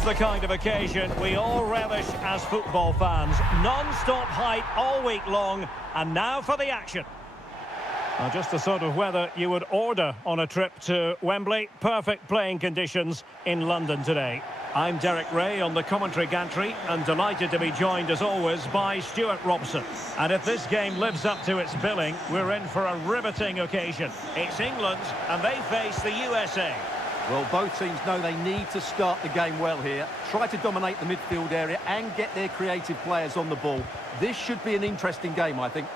is the kind of occasion we all relish as football fans. Non-stop hype all week long, and now for the action. Well, just the sort of weather you would order on a trip to Wembley. Perfect playing conditions in London today. I'm Derek Ray on the commentary gantry and delighted to be joined as always by Stuart Robson. And if this game lives up to its billing, we're in for a riveting occasion. It's England and they face the USA. Well, both teams know they need to start the game well here. Try to dominate the midfield area and get their creative players on the ball. This should be an interesting game, I think.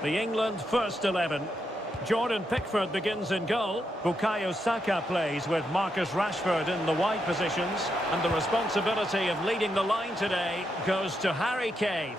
The England first 11. Jordan Pickford begins in goal. Bukayo Saka plays with Marcus Rashford in the wide positions. And the responsibility of leading the line today goes to Harry Kane.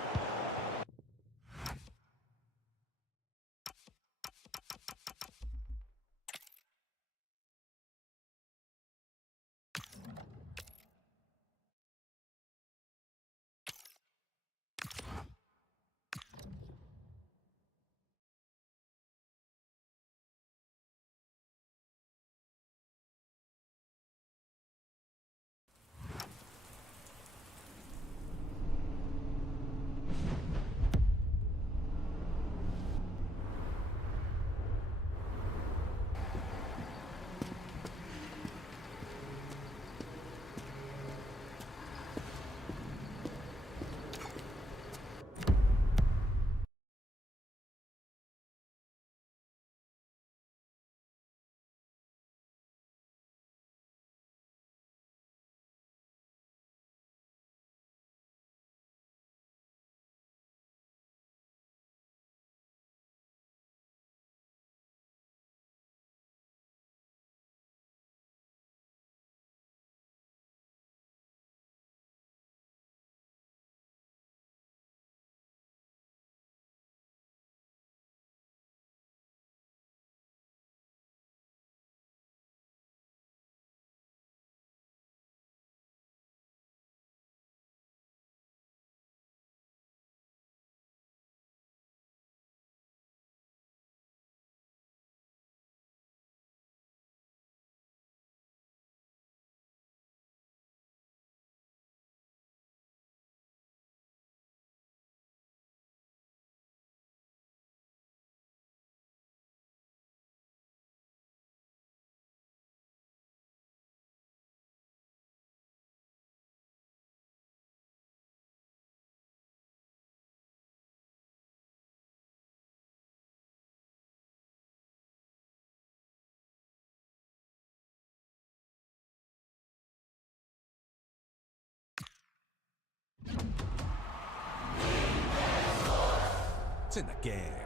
It's in the game.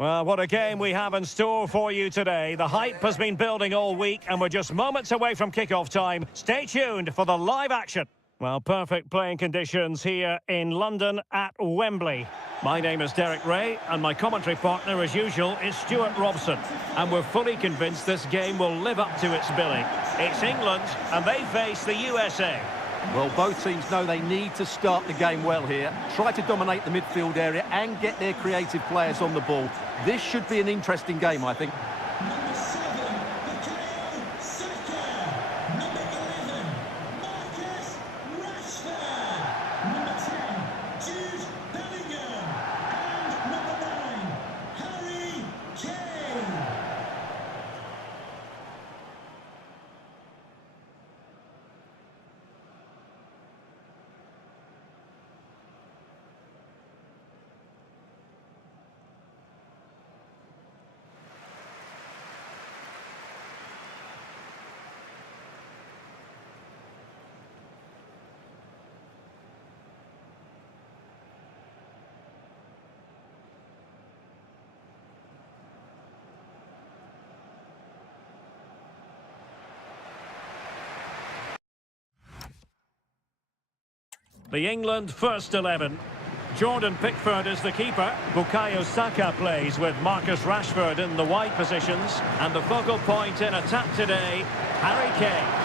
Well, what a game we have in store for you today. The hype has been building all week and we're just moments away from kickoff time. Stay tuned for the live action. Well, perfect playing conditions here in London at Wembley. My name is Derek Ray and my commentary partner as usual is Stuart Robson. And we're fully convinced this game will live up to its billing. It's England and they face the USA. Well, both teams know they need to start the game well here. Try to dominate the midfield area and get their creative players on the ball. This should be an interesting game, I think. The England first 11. Jordan Pickford is the keeper. Bukayo Saka plays with Marcus Rashford in the wide positions. And the focal point in attack today, Harry Kane.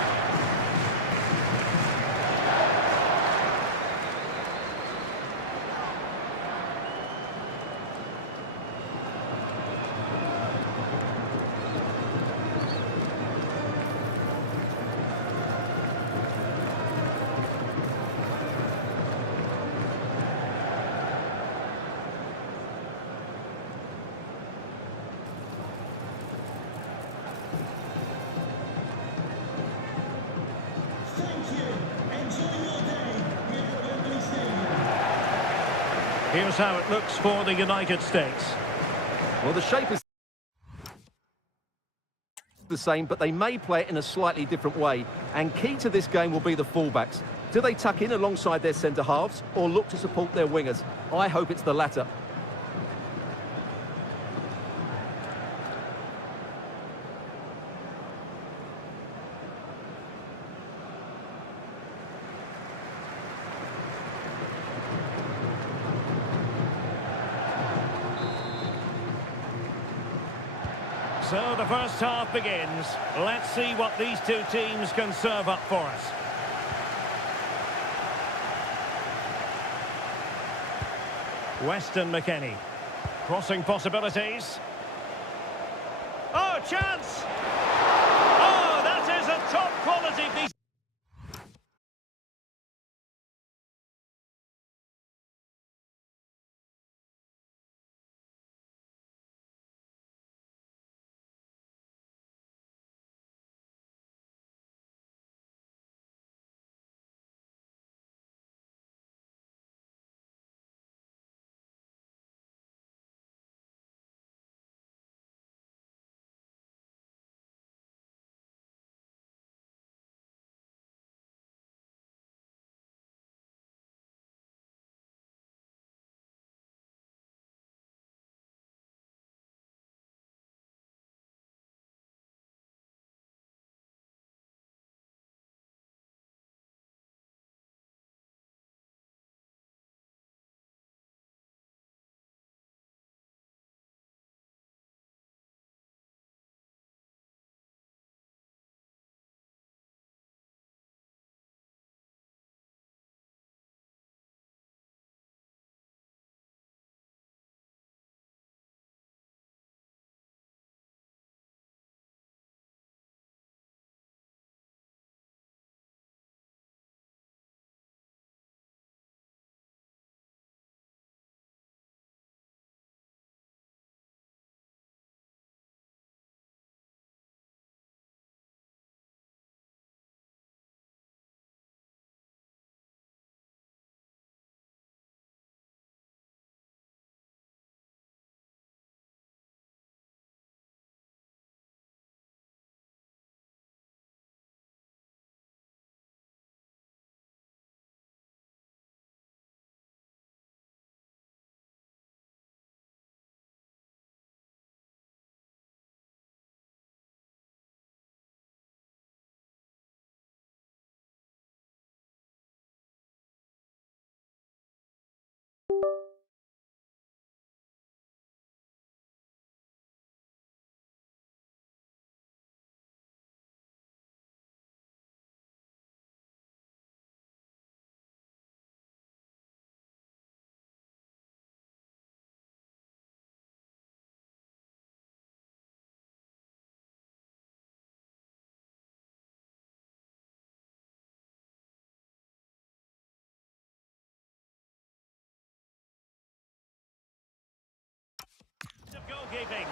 Here's how it looks for the United States. Well, the shape is the same, but they may play it in a slightly different way. And key to this game will be the fullbacks. Do they tuck in alongside their centre-halves or look to support their wingers? I hope it's the latter. So the first half begins. Let's see what these two teams can serve up for us. Weston McKennie. Crossing possibilities. Oh, chance! Oh, that is a top quality piece. Goalkeeping.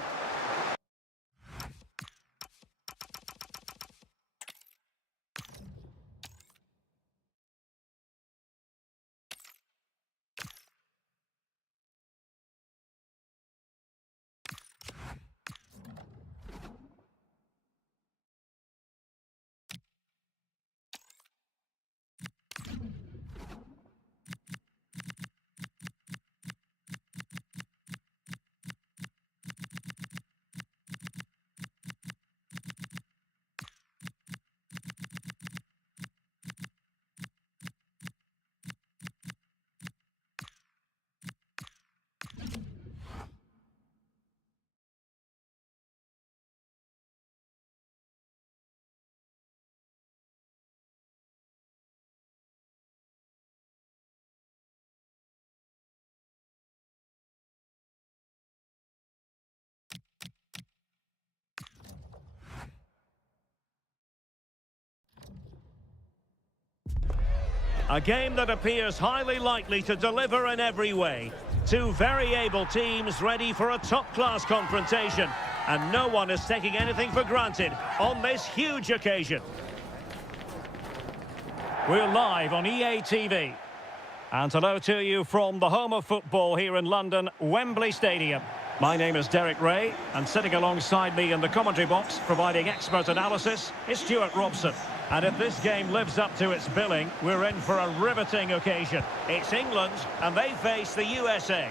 A game that appears highly likely to deliver in every way. Two very able teams ready for a top-class confrontation. And no one is taking anything for granted on this huge occasion. We're live on EA TV. And hello to you from the home of football here in London, Wembley Stadium. My name is Derek Ray, and sitting alongside me in the commentary box, providing expert analysis, is Stuart Robson. And if this game lives up to its billing, we're in for a riveting occasion. It's England, and they face the USA.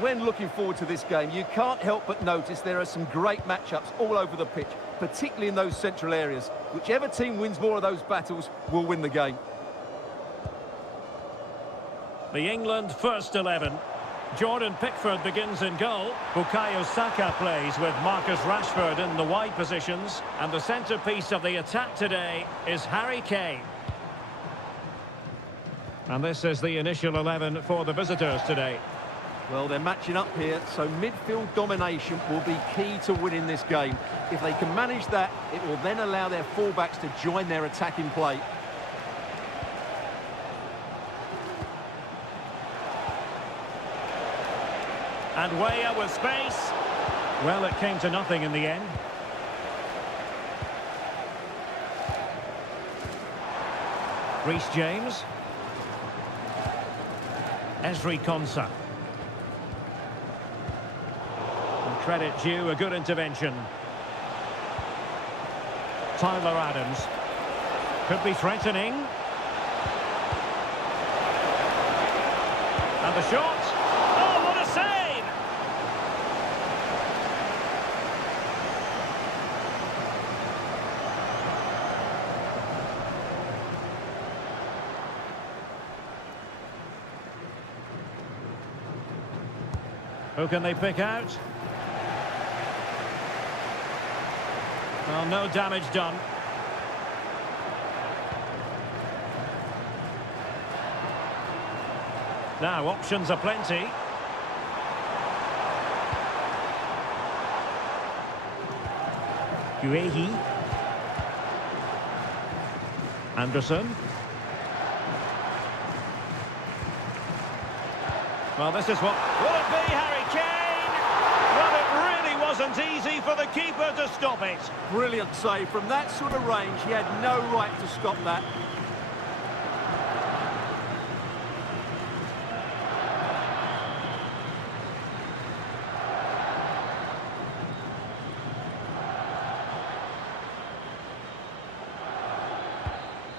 When looking forward to this game, you can't help but notice there are some great matchups all over the pitch, particularly in those central areas. Whichever team wins more of those battles will win the game. The England first 11. Jordan Pickford begins in goal. Bukayo Saka plays with Marcus Rashford in the wide positions. And the centrepiece of the attack today is Harry Kane. And this is the initial 11 for the visitors today. Well, they're matching up here, so midfield domination will be key to winning this game. If they can manage that, it will then allow their fullbacks to join their attacking play. And Weah with space. Well, it came to nothing in the end. Reece James. Ezri Konsa. And credit due, a good intervention. Tyler Adams. Could be threatening. And the shot. Oh, what a save! Who can they pick out? Well, no damage done. Now, options are plenty. Guehi. Anderson. Well, this is what... Will it be Harry Kane? Well, it really wasn't easy for the keeper to stop it. Brilliant save. From that sort of range, he had no right to stop that.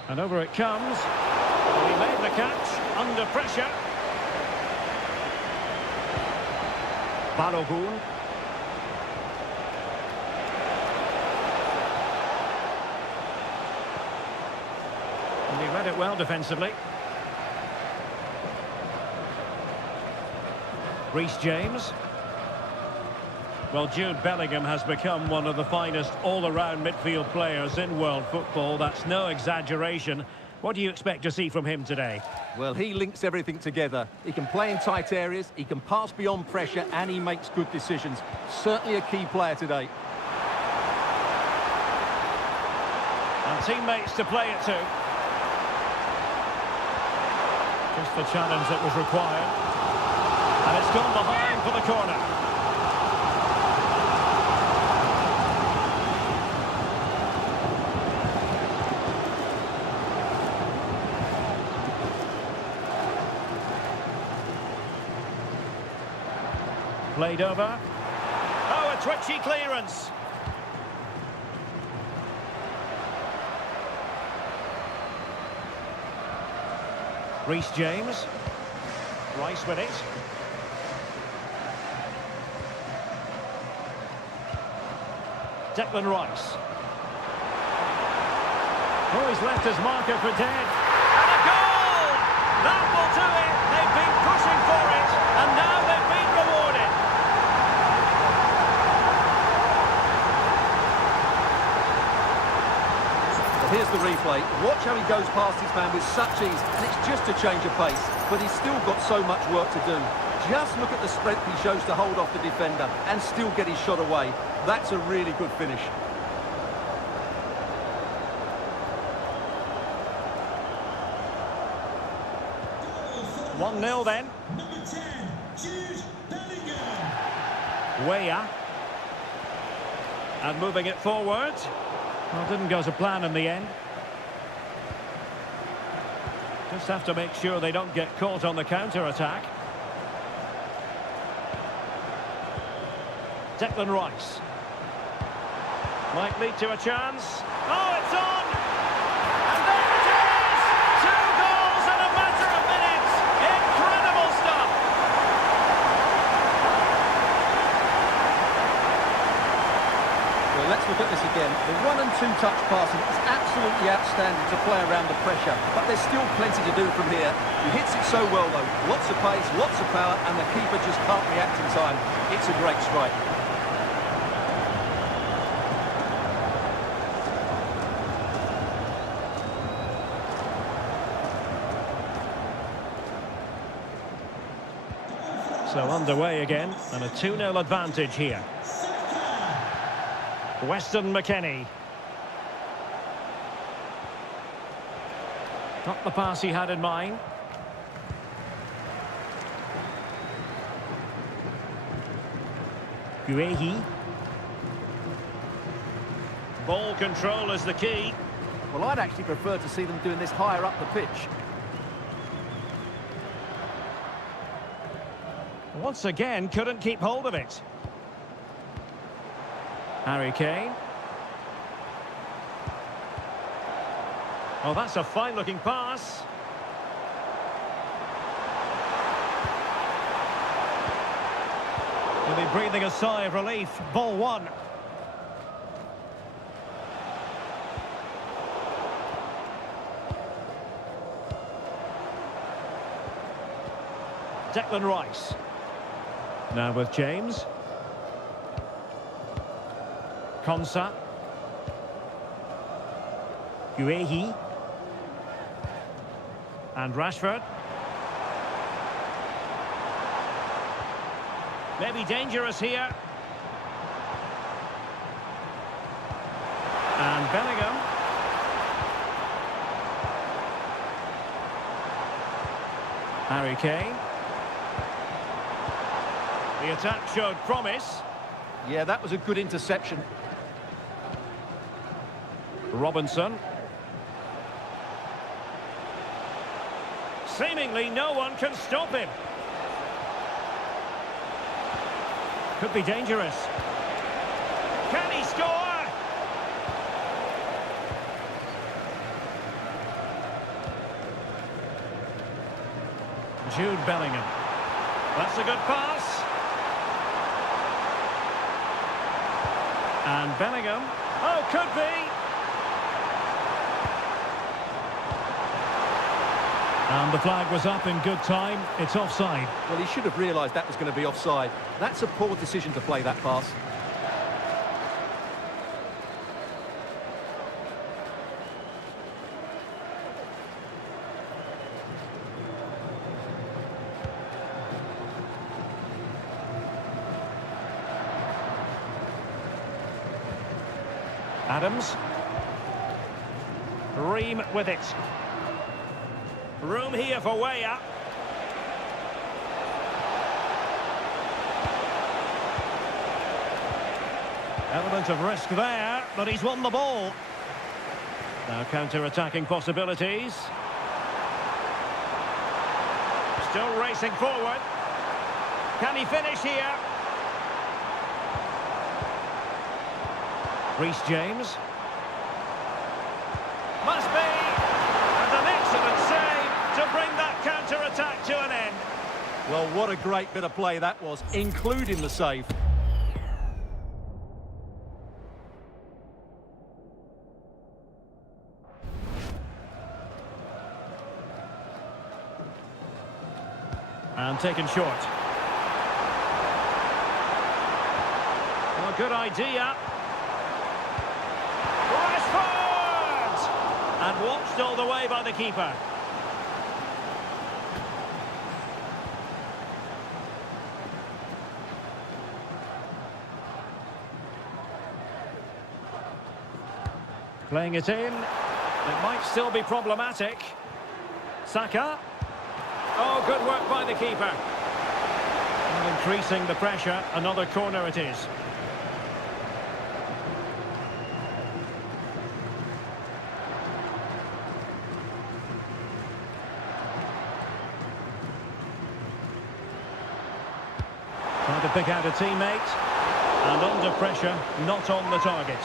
And over it comes. He made the catch under pressure. Balogun. And he read it well defensively. Reece James. Well, Jude Bellingham has become one of the finest all-around midfield players in world football. That's no exaggeration. What do you expect to see from him today? Well, he links everything together. He can play in tight areas, he can pass beyond pressure, and he makes good decisions. Certainly a key player today. And teammates to play it to. Just the challenge that was required. And it's gone behind for the corner. Played over. Oh, a twitchy clearance. Reece James. Rice with it. Declan Rice. Oh, he's left his marker for dead. And a goal! That will do it. They've been pushing for it, and now they've been rewarded. Here's the replay. Watch how he goes past his man with such ease, and it's just a change of pace, but he's still got so much work to do. Just look at the strength he shows to hold off the defender and still get his shot away. That's a really good finish. 1-0 then. Number 10, Jude Bellingham. Weah. And moving it forward. Well, didn't go to plan in the end. Just have to make sure they don't get caught on the counter-attack. Declan Rice. Might lead to a chance. Oh, it's on! And there it is! 2 goals in a matter of minutes! Incredible stuff! Well, let's look at this again. The 1- and 2-touch passing is absolutely outstanding to play around the pressure, but there's still plenty to do from here. He hits it so well, though. Lots of pace, lots of power, and the keeper just can't react in time. It's a great strike. So underway again, and a 2-0 advantage here. Weston McKennie. Not the pass he had in mind. Guehi. Ball control is the key. Well, I'd actually prefer to see them doing this higher up the pitch. Once again, couldn't keep hold of it. Harry Kane. Oh, that's a fine-looking pass. He'll be breathing a sigh of relief. Ball 1. Declan Rice. Now with James. Konsa. Guehi. And Rashford. Maybe dangerous here. And Bellingham. Harry Kane. The attack showed promise. Yeah, that was a good interception. Robinson. Seemingly no one can stop him. Could be dangerous. Can he score? Jude Bellingham. That's a good pass. And Bellingham. Oh, could be. And the flag was up in good time. It's offside. Well, he should have realised that was going to be offside. That's a poor decision to play that pass. Adams. Ream with it. Room here for Weah. Element of risk there, but he's won the ball. Now counter-attacking possibilities. Still racing forward. Can he finish here? Reece James. Must be. And an excellent save to bring that counter-attack to an end. Well, what a great bit of play that was, including the save. And taken short. Well, good idea. Rashford! And watched all the way by the keeper. Playing it in. It might still be problematic. Saka. Oh, good work by the keeper. And increasing the pressure, another corner it is. Trying to pick out a teammate. And under pressure, not on the target.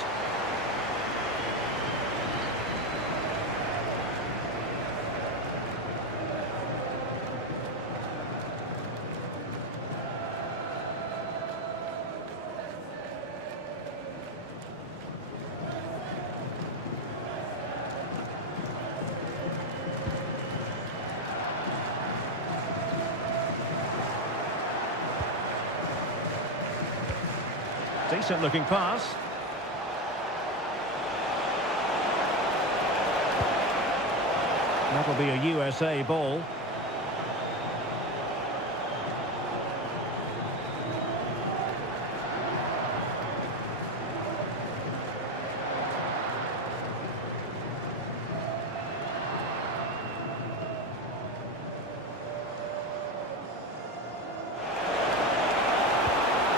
Decent looking pass. That'll be a USA ball.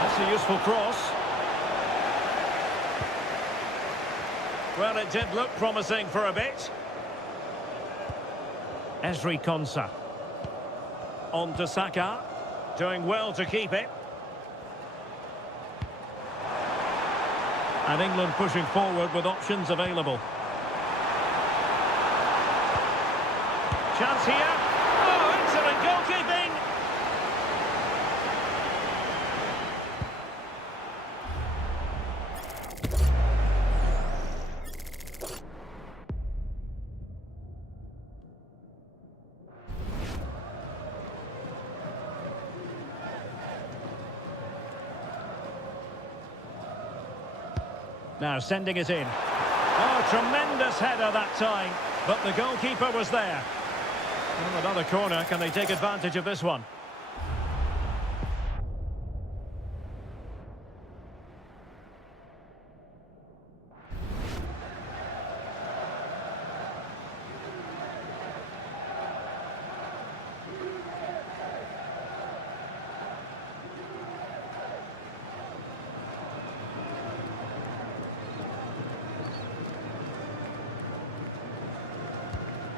That's a useful cross. Well, it did look promising for a bit. Ezri Konsa. On to Saka. Doing well to keep it. And England pushing forward with options available. Chance here. Oh, excellent goalkeeping. Now sending it in. Oh, tremendous header that time. But the goalkeeper was there. Well, another corner. Can they take advantage of this one?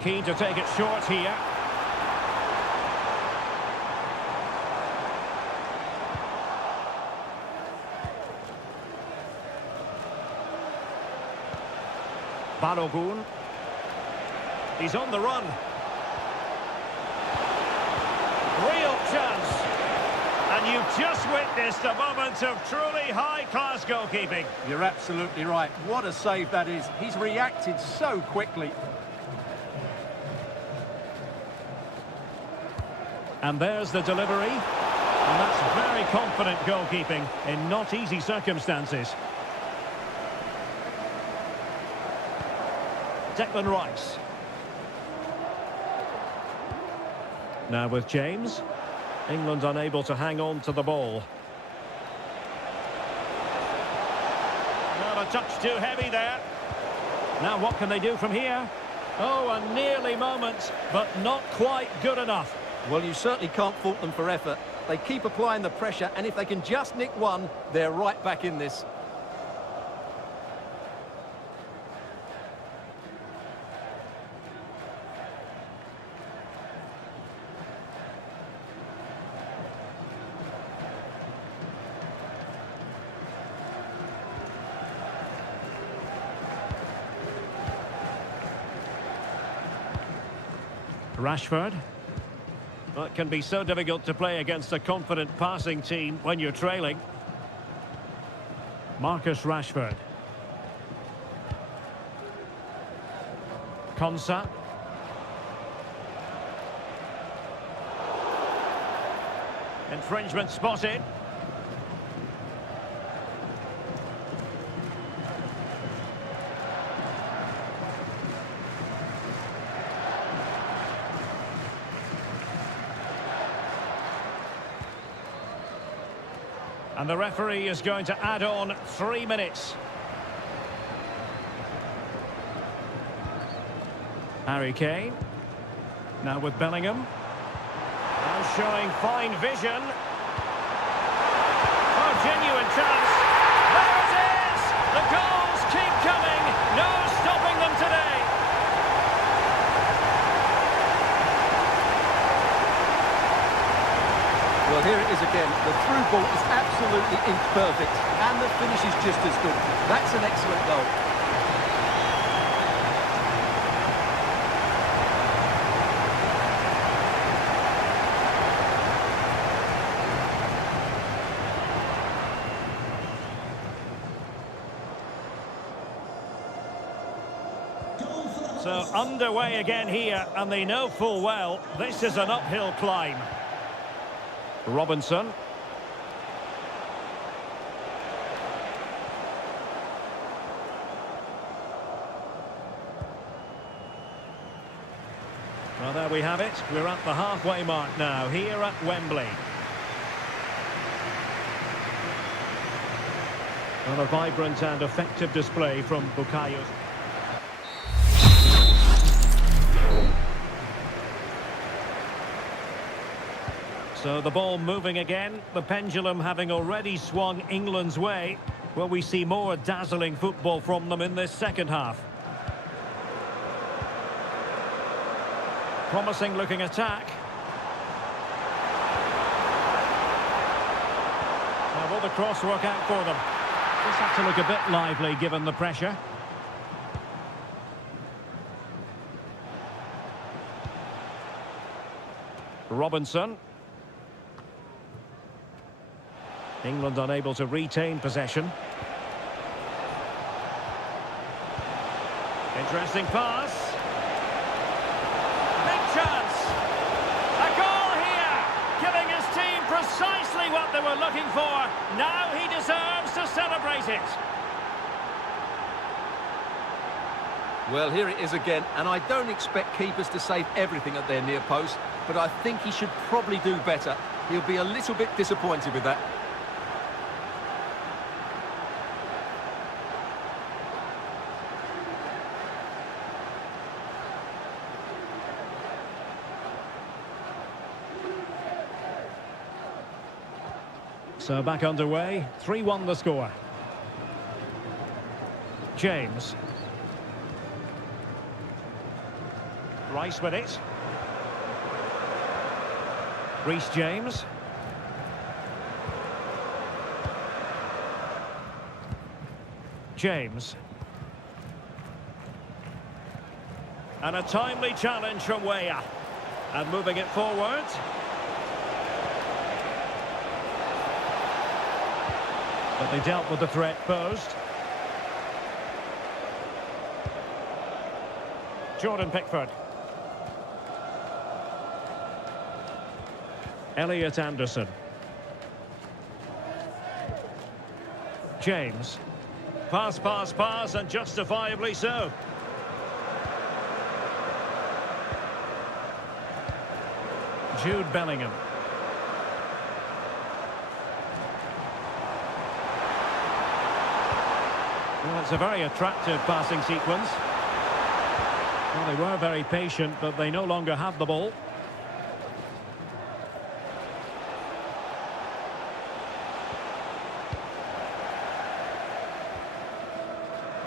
Keen to take it short here. Balogun. He's on the run. Real chance. And you've just witnessed a moment of truly high-class goalkeeping. You're absolutely right. What a save that is. He's reacted so quickly. And there's the delivery. And that's very confident goalkeeping in not easy circumstances. Declan Rice. Now with James. England unable to hang on to the ball. Well, a touch too heavy there. Now what can they do from here? Oh, a nearly moment, but not quite good enough. Well, you certainly can't fault them for effort. They keep applying the pressure, and if they can just nick one, they're right back in this. Rashford. Well, it can be so difficult to play against a confident passing team when you're trailing. Marcus Rashford. Konsa. Infringement spotted. And the referee is going to add on 3 minutes. Harry Kane. Now with Bellingham. showing fine vision. Oh, genuine chance. There it is! The goals keep coming. No stopping them today. Well, here it is again. The through ball is absolutely inch perfect, and the finish is just as good. That's an excellent goal. So underway again here, and they know full well this is an uphill climb. Robinson. Well, there we have it. We're at the halfway mark now, here at Wembley. Well, a vibrant and effective display from Bukayo. So the ball moving again, the pendulum having already swung England's way. Will we see more dazzling football from them in this second half? Promising looking attack. Now will the cross work out for them? Just have to look a bit lively given the pressure. Robinson. England unable to retain possession. Interesting pass. Big chance. A goal here, giving his team precisely what they were looking for. Now he deserves to celebrate it. Well, here it is again, and I don't expect keepers to save everything at their near post, but I think he should probably do better. He'll be a little bit disappointed with that. So back underway, 3-1 the score. James. Rice with it. Reece James. James. And a timely challenge from Weah. And moving it forward. But they dealt with the threat posed. Jordan Pickford. Elliot Anderson. James. Pass, pass, pass, and justifiably so. Jude Bellingham. Well, it's a very attractive passing sequence. Well, they were very patient, but they no longer have the ball.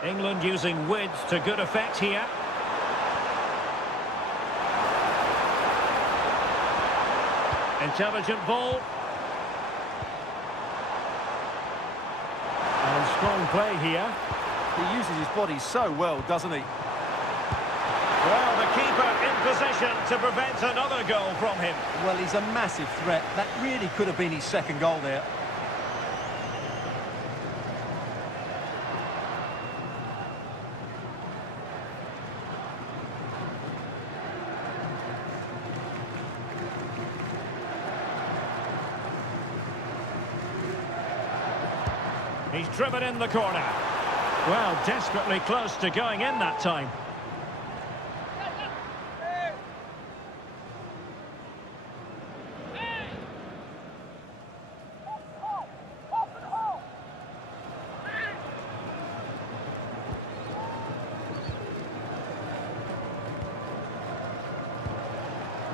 England using width to good effect here. Intelligent ball. And strong play here. He uses his body so well, doesn't he? Well, the keeper in position to prevent another goal from him. Well, he's a massive threat. That really could have been his second goal there. He's driven in the corner. Well, desperately close to going in that time.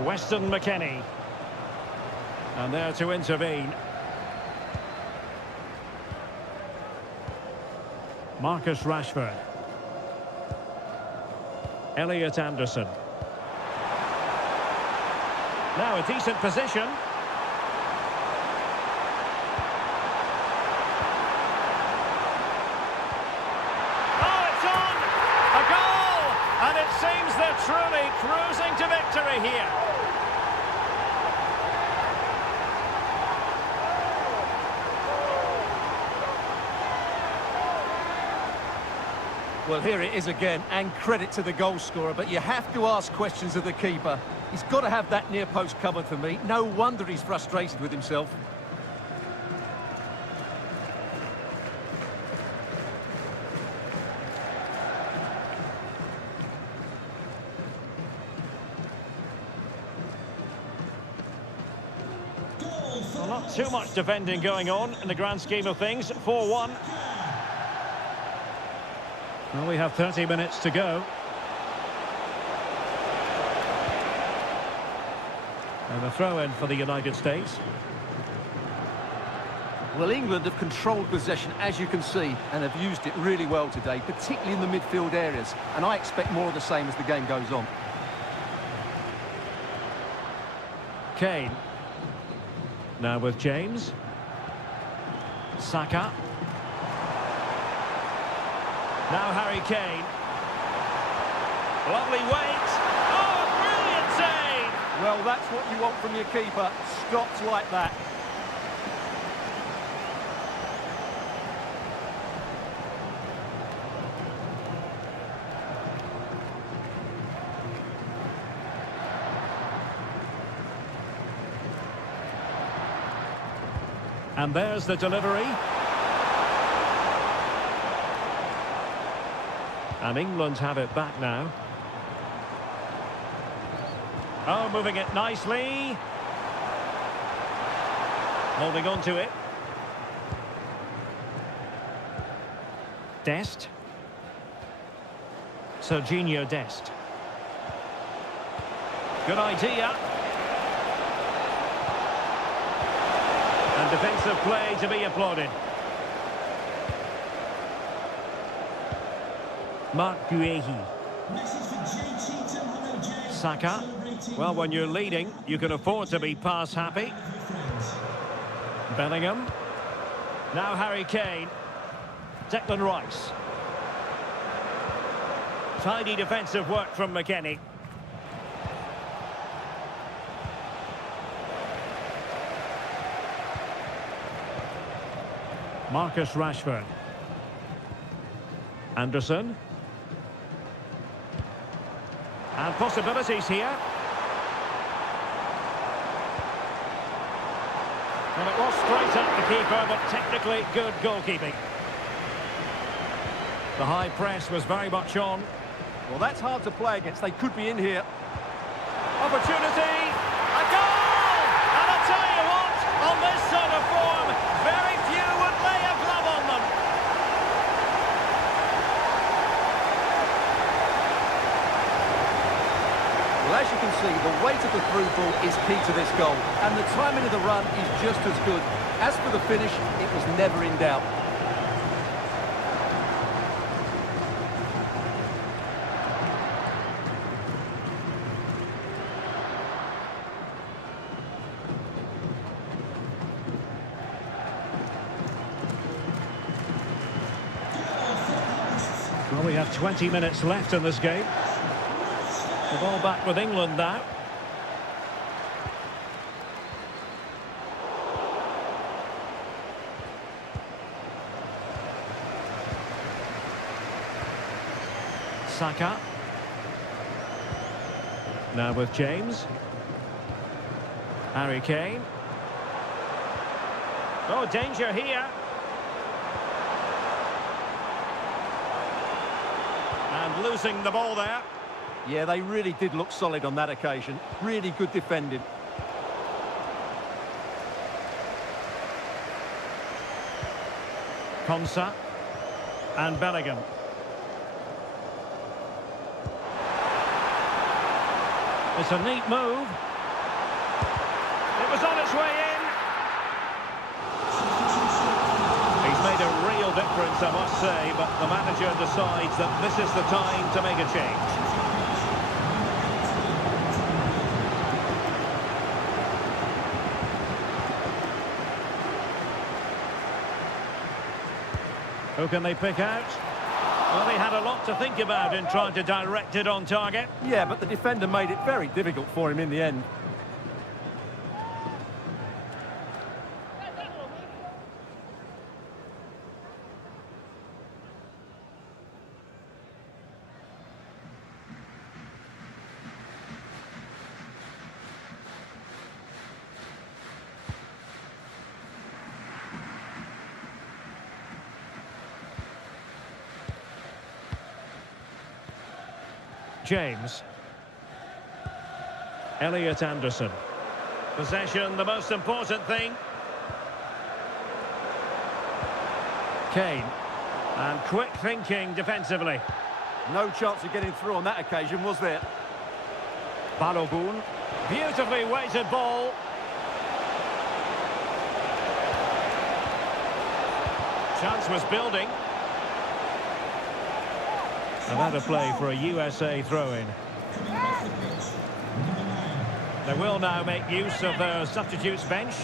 Weston McKennie. And there to intervene. Marcus Rashford. Elliot Anderson. Now a decent position. Oh, it's on! A goal! And it seems they're truly cruising to victory here. Well, here it is again, and credit to the goal scorer, but you have to ask questions of the keeper. He's got to have that near post covered for me. No wonder he's frustrated with himself. Well, not too much defending going on in the grand scheme of things. 4-1. Well, we have 30 minutes to go. And a throw-in for the United States. Well, England have controlled possession, as you can see, and have used it really well today, particularly in the midfield areas. And I expect more of the same as the game goes on. Kane. Now with James. Saka. Now Harry Kane. Lovely weight. Oh, brilliant save! Well, that's what you want from your keeper. Stopped like that. And there's the delivery. And England have it back now. Oh, moving it nicely. Holding on to it. Dest. Serginho Dest. Good idea. And defensive play to be applauded. Mark Guehi. Saka. Well, when you're leading, you can afford to be pass happy. Bellingham. Now Harry Kane. Declan Rice. Tidy defensive work from McKennie. Marcus Rashford. Anderson. And possibilities here. And it was straight at the keeper, but technically good goalkeeping. The high press was very much on. Well, that's hard to play against. They could be in here. Opportunity! A goal! And I tell you what, on this sort of form, very few would lay a glove on them. Well, as you can see, the weight of the through ball is key to this goal. And the timing of the run is just as good. As for the finish, it was never in doubt. Well, we have 20 minutes left in this game. The ball back with England now. Saka. Now with James. Harry Kane. Oh, danger here. And losing the ball there. Yeah, they really did look solid on that occasion. Really good defending. Konsa. And Bellingham. It's a neat move. It was on its way in. I must say, but the manager decides that this is the time to make a change. Who can they pick out? Well, he had a lot to think about in trying to direct it on target. Yeah, but the defender made it very difficult for him in the end. James. Elliot Anderson. Possession, the most important thing. Kane. And quick thinking defensively. No chance of getting through on that occasion, was there? Balogun. Beautifully weighted ball. Chance was building. And that a play for a USA throw-in. They will now make use of their substitutes bench.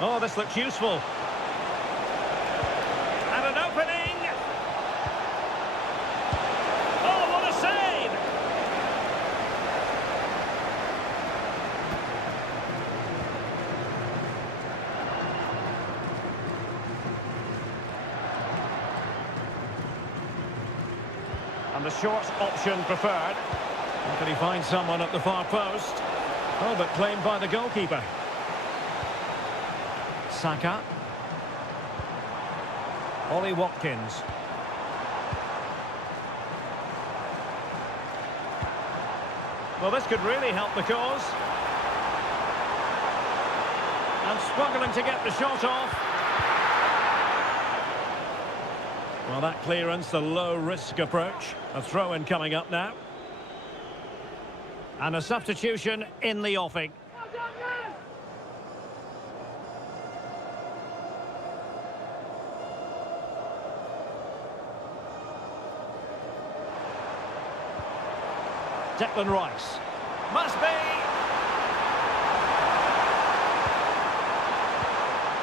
Oh, this looks useful. And an opening. Oh, what a save! And the short option preferred. Or can he find someone at the far post? Oh, but claimed by the goalkeeper. Saka. Ollie Watkins. Well, this could really help the cause. And struggling to get the shot off. Well, that clearance, the low-risk approach. A throw-in coming up now. And a substitution in the offing. Declan Rice. Must be!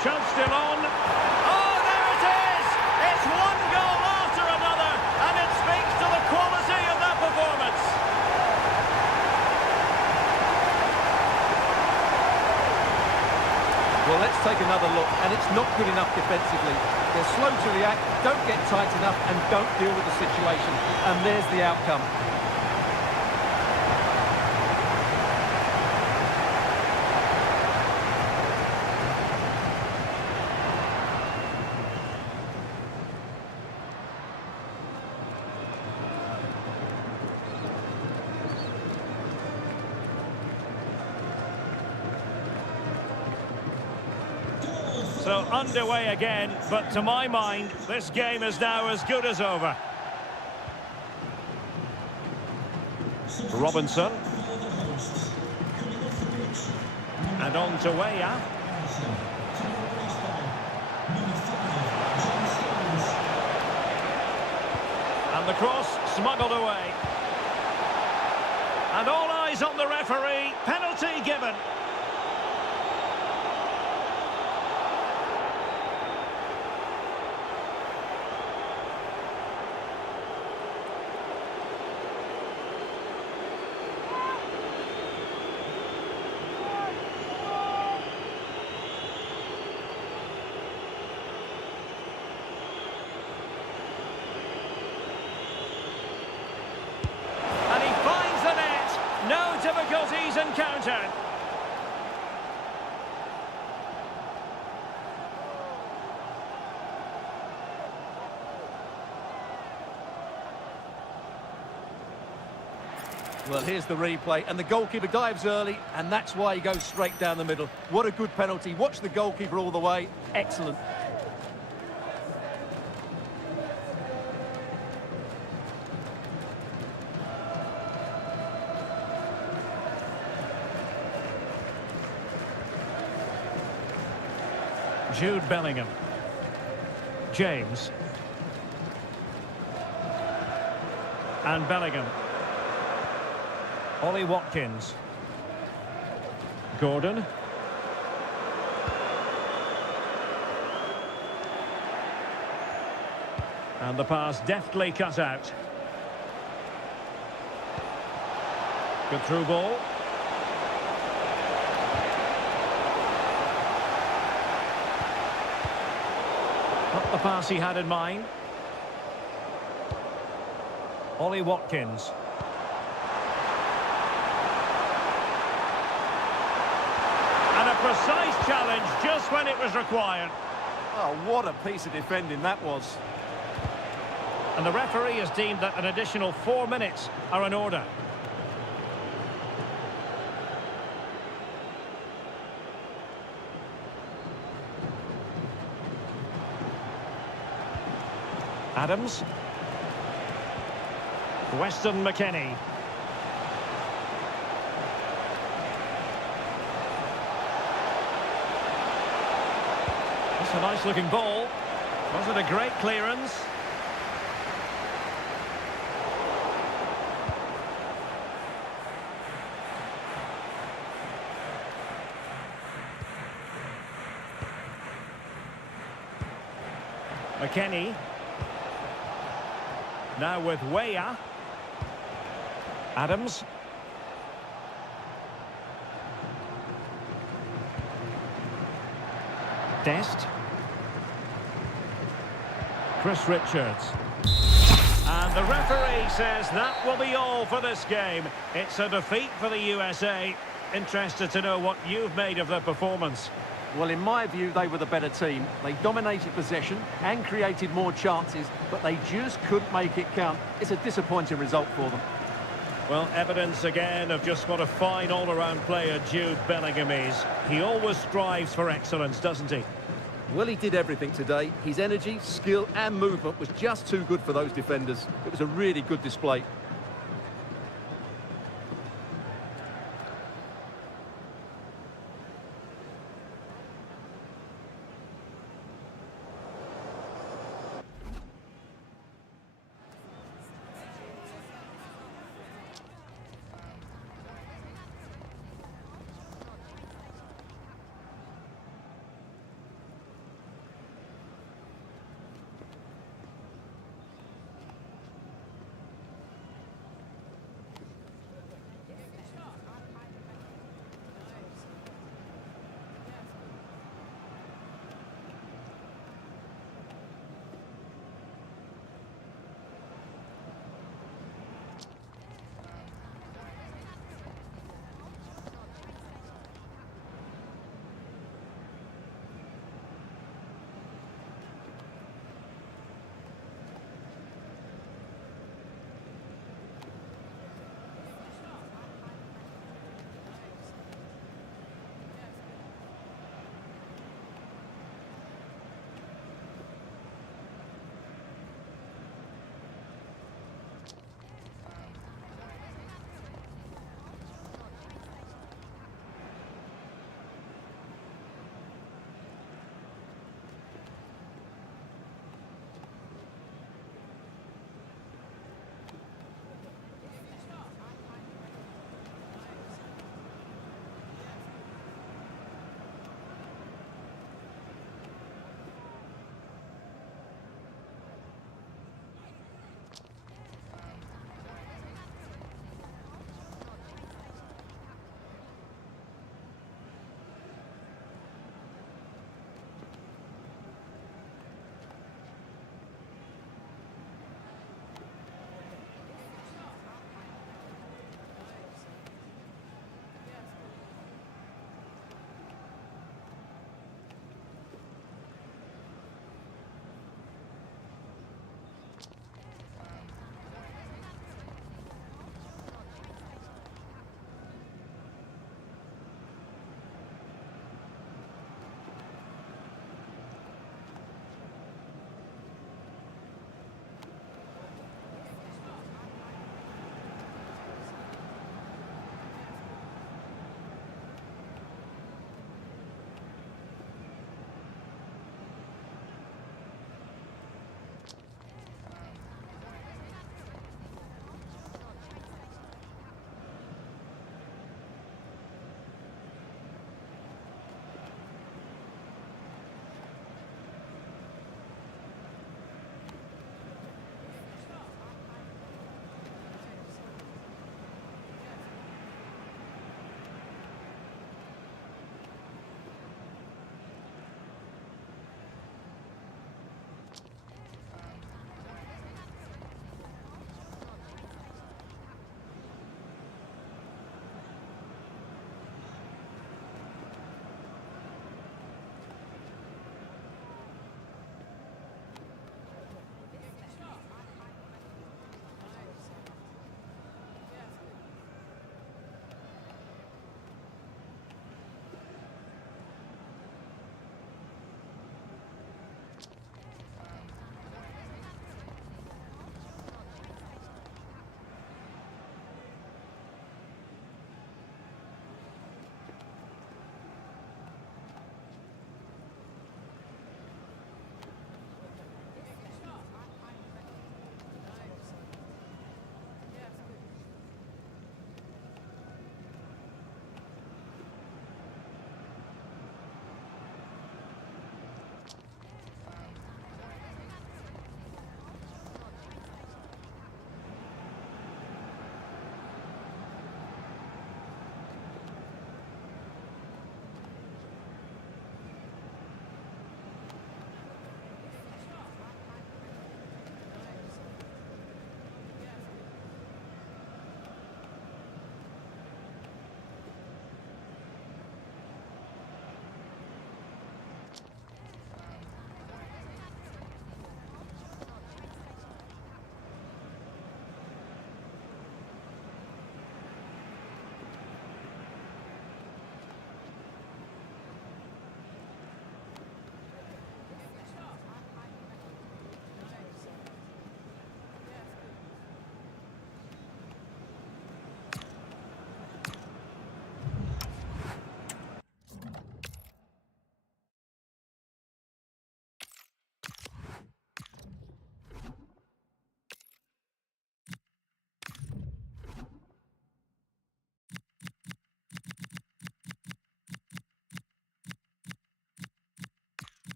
Chance still on. Oh, there it is! It's one goal after another, and it speaks to the quality of that performance. Well, let's take another look, and it's not good enough defensively. They're slow to react, don't get tight enough, and don't deal with the situation. And there's the outcome. So underway again, but to my mind, this game is now as good as over. Robinson. And on to Weah. And the cross smuggled away. And all eyes on the referee. Penalty given. No difficulties encountered. Well, here's the replay, and the goalkeeper dives early, and that's why he goes straight down the middle. What a good penalty. Watch the goalkeeper all the way. Excellent. Jude Bellingham. James. And Bellingham. Ollie Watkins. Gordon. And the pass deftly cut out. Good through ball. Not the pass he had in mind. Ollie Watkins. And a precise challenge just when it was required. Oh, what a piece of defending that was. And the referee has deemed that an additional 4 minutes are in order. Adams. Weston McKennie. That's a nice looking ball. Was it a great clearance? McKennie. Now with Weah. Adams. Dest. Chris Richards. And the referee says that will be all for this game. It's a defeat for the USA. Interested to know what you've made of their performance. Well, in my view, they were the better team. They dominated possession and created more chances, but they just couldn't make it count. It's a disappointing result for them. Well, evidence again of just what a fine all-around player Jude Bellingham is. He always strives for excellence, doesn't he? Well, he did everything today. His energy, skill and movement was just too good for those defenders. It was a really good display.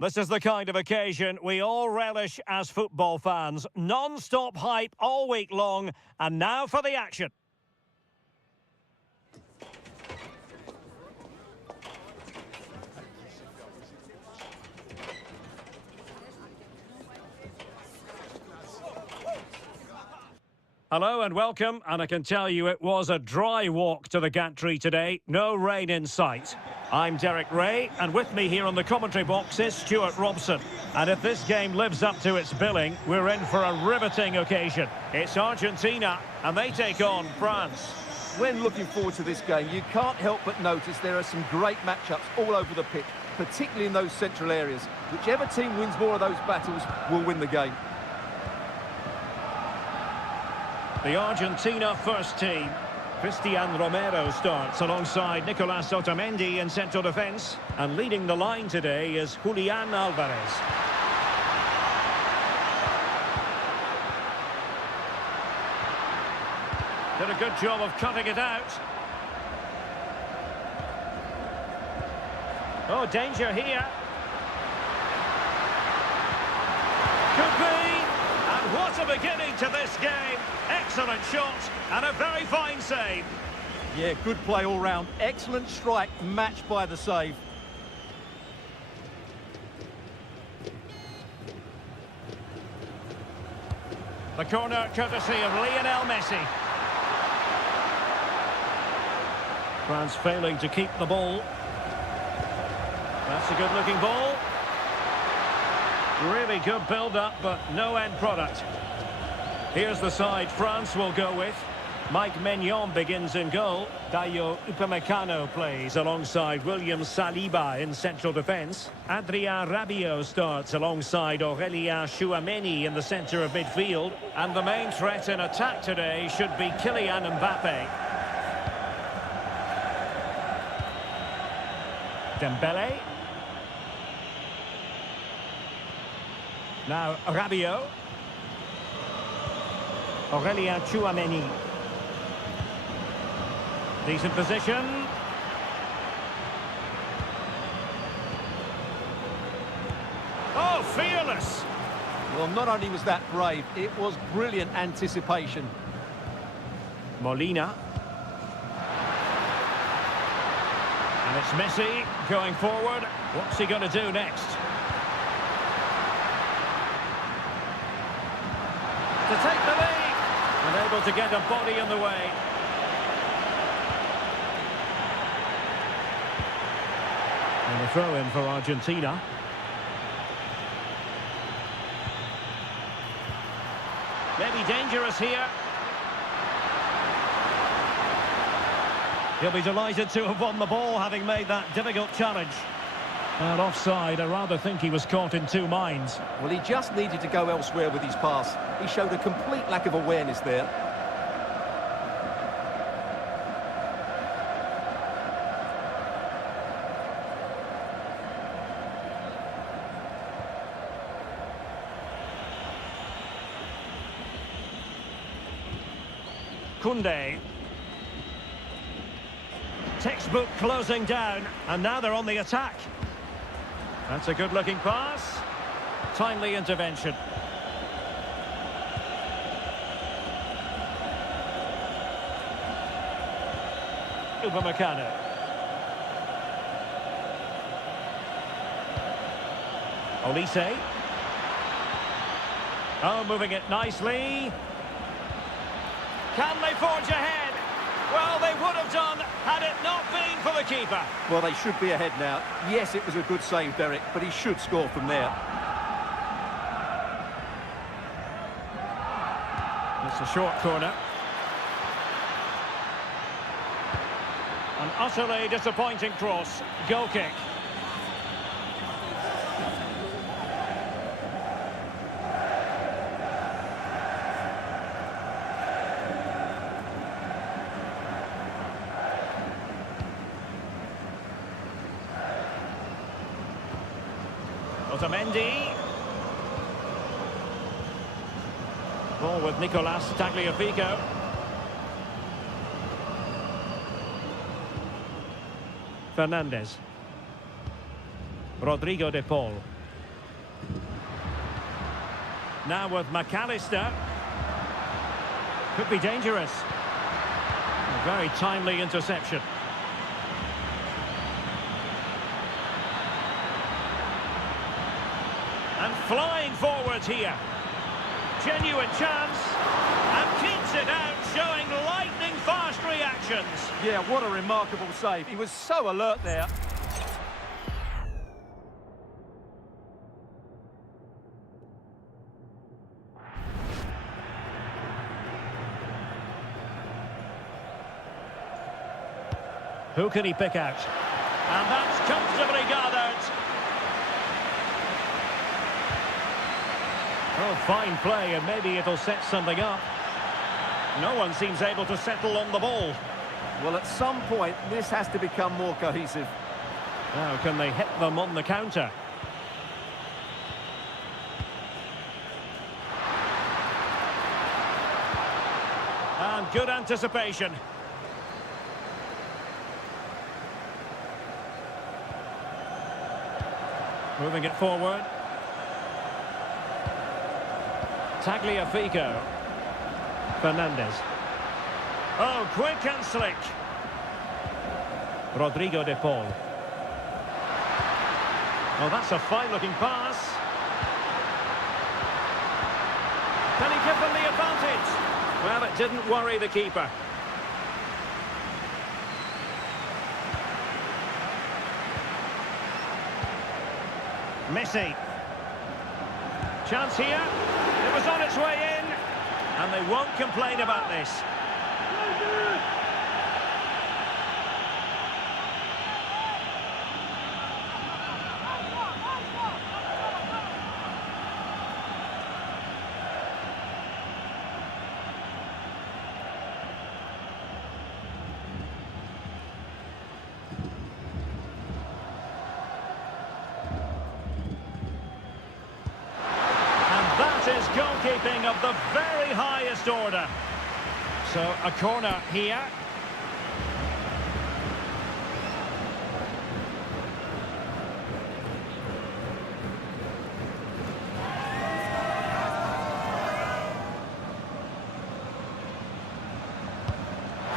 This is the kind of occasion we all relish as football fans. Non-stop hype all week long, and now for the action. Hello and welcome, and I can tell you it was a dry walk to the gantry today, no rain in sight. I'm Derek Ray, and with me here on the commentary box is Stuart Robson. And if this game lives up to its billing, we're in for a riveting occasion. It's Argentina, and they take on France. When looking forward to this game, you can't help but notice there are some great matchups all over the pitch, particularly in those central areas. Whichever team wins more of those battles will win the game. The Argentina first team. Cristian Romero starts alongside Nicolas Otamendi in central defence. And leading the line today is Julian Alvarez. Did a good job of cutting it out. Oh, danger here. Could be. And what a beginning to this game. Excellent shot and a very fine save. Yeah, good play all round. Excellent strike, matched by the save. The corner courtesy of Lionel Messi. France failing to keep the ball. That's a good-looking ball. Really good build-up, but no end product. Here's the side France will go with. Mike Maignan begins in goal. Dayo Upamecano plays alongside William Saliba in central defence. Adrien Rabiot starts alongside Aurélien Tchouameni in the centre of midfield. And the main threat in attack today should be Kylian Mbappe. Dembele. Now Rabiot. Aurélien Tchouameni. Decent position. Oh, fearless! Well, not only was that brave, it was brilliant anticipation. Molina. And it's Messi going forward. What's he going to do next? To take the lead. Unable to get a body in the way. And a throw-in for Argentina. Maybe dangerous here. He'll be delighted to have won the ball, having made that difficult challenge. And offside, I rather think he was caught in two minds. Well, he just needed to go elsewhere with his pass. He showed a complete lack of awareness there. Koundé. Textbook closing down, and now they're on the attack. That's a good-looking pass. Timely intervention. Upamecano. Olise. Oh, moving it nicely. Can they forge ahead? Well, they would have done had it not been for the keeper. Well, they should be ahead now. Yes, it was a good save, Derek, but he should score from there. It's a short corner. An utterly disappointing cross. Goal kick. Otamendi. Ball with Nicolas Tagliafico. Fernandez. Rodrigo de Paul. Now with McAllister. Could be dangerous. A very timely interception. And flying forwards here. Genuine chance. And keeps it out, showing lightning-fast reactions. Yeah, what a remarkable save. He was so alert there. Who can he pick out? And that's comfortably gathered. Oh, fine play, and maybe it'll set something up. No one seems able to settle on the ball. Well, at some point, this has to become more cohesive. Now, can they hit them on the counter? And good anticipation. Moving it forward. Tagliafico. Fernandez. Oh, quick and slick. Rodrigo de Paul. Oh, that's a fine-looking pass. Can he give them the advantage? Well, it didn't worry the keeper. Messi. Chance here. It was on its way in. And they won't complain about this. Is goalkeeping of the very highest order. So a corner here.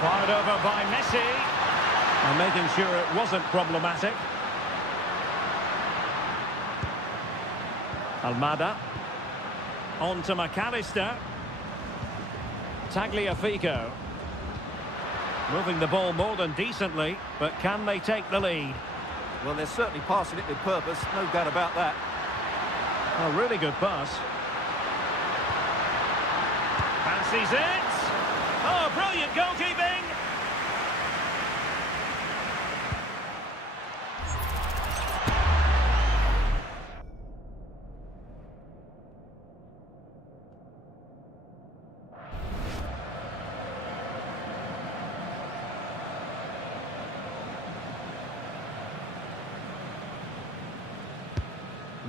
Fired over by Messi. And making sure it wasn't problematic. Almada. On to McAllister. Tagliafico. Moving the ball more than decently, but can they take the lead? Well, they're certainly passing it with purpose, no doubt about that. A really good pass. Fancies it. Oh, brilliant goalkeeping.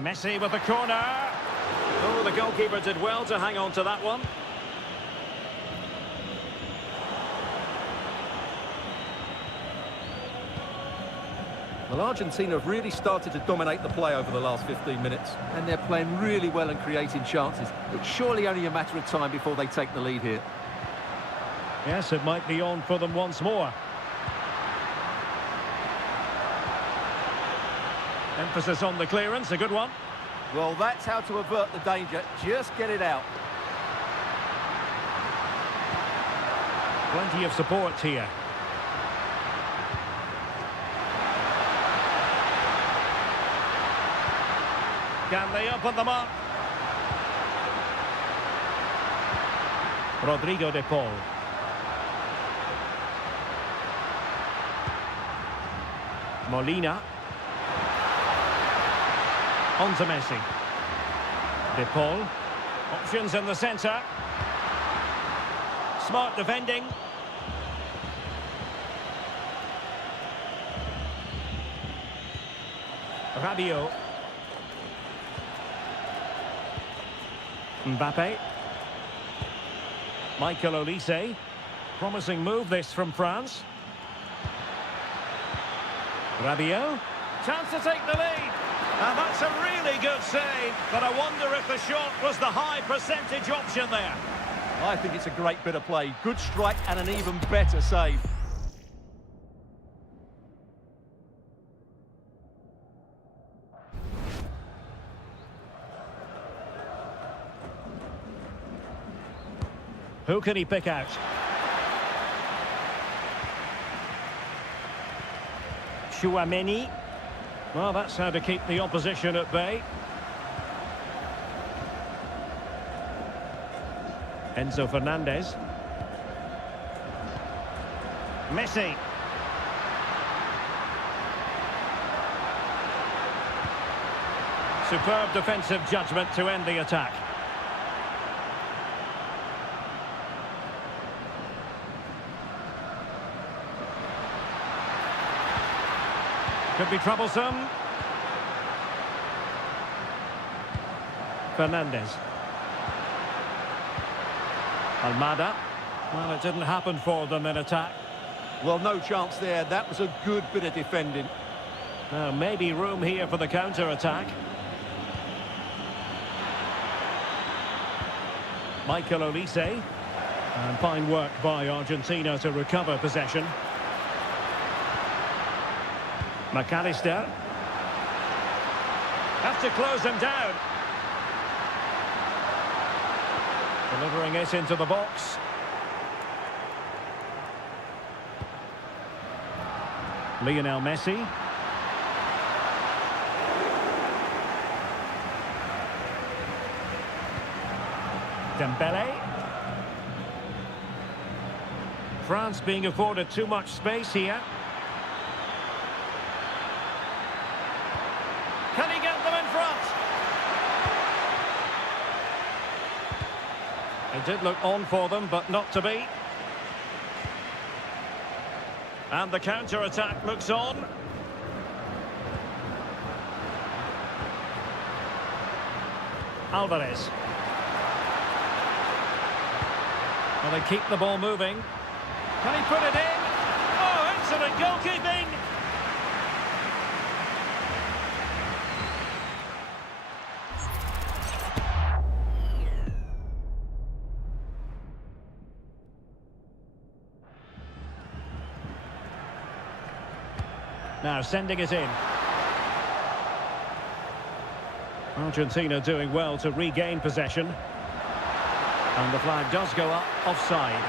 Messi with the corner. Oh, the goalkeeper did well to hang on to that one. Well, Argentina have really started to dominate the play over the last 15 minutes. And they're playing really well and creating chances. It's surely only a matter of time before they take the lead here. Yes, it might be on for them once more. Emphasis on the clearance, a good one. Well, that's how to avert the danger. Just get it out. Plenty of support here. Can they open them up? Rodrigo de Paul. Molina. On to Messi. De Paul. Options in the centre. Smart defending. Rabiot. Mbappe. Michael Olise. Promising move this from France. Rabiot. Chance to take the lead. And that's a really good save, but I wonder if the shot was the high percentage option there. I think it's a great bit of play. Good strike and an even better save. Who can he pick out? Chouameni. Well, that's how to keep the opposition at bay. Enzo Fernandez. Messi. Superb defensive judgment to end the attack. Could be troublesome. Fernandez. Almada. Well, it didn't happen for them in attack. Well, no chance there. That was a good bit of defending. Now, maybe room here for the counter-attack. Michael Olise. And fine work by Argentina to recover possession. McAllister. Have to close them down. Delivering it into the box. Lionel Messi. Dembele. France being afforded too much space here. Can he get them in front? It did look on for them, but not to be. And the counter-attack looks on. Alvarez. Well, they keep the ball moving. Can he put it in? Oh, excellent goalkeeping! Now sending it in. Argentina doing well to regain possession. And the flag does go up offside.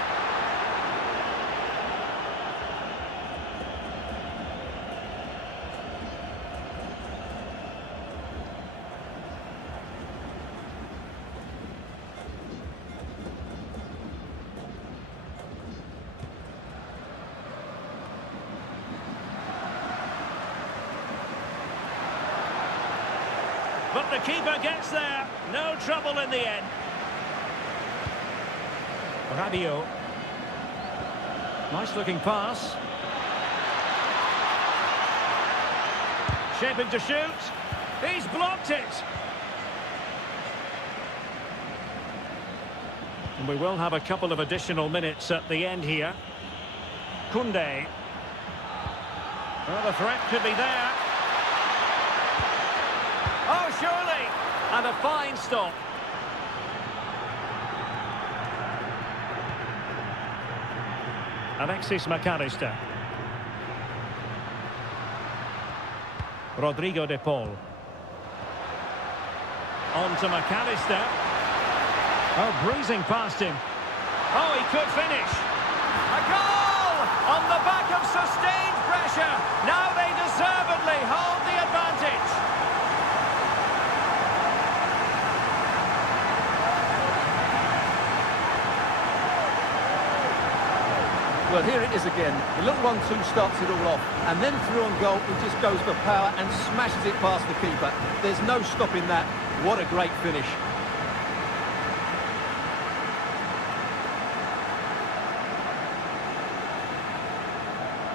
But the keeper gets there. No trouble in the end. Rabiot. Nice looking pass. Shaping to shoot. He's blocked it. And we will have a couple of additional minutes at the end here. Koundé. Well, the threat could be there. Oh, surely! And a fine stop. Alexis McAllister. Rodrigo de Paul. On to McAllister. Oh, breezing past him. Oh, he could finish. A goal! On the back of sustained pressure. Now they deservedly hold the advantage. Well, here it is again. The little 1-2 starts it all off. And then through on goal, he just goes for power and smashes it past the keeper. There's no stopping that. What a great finish.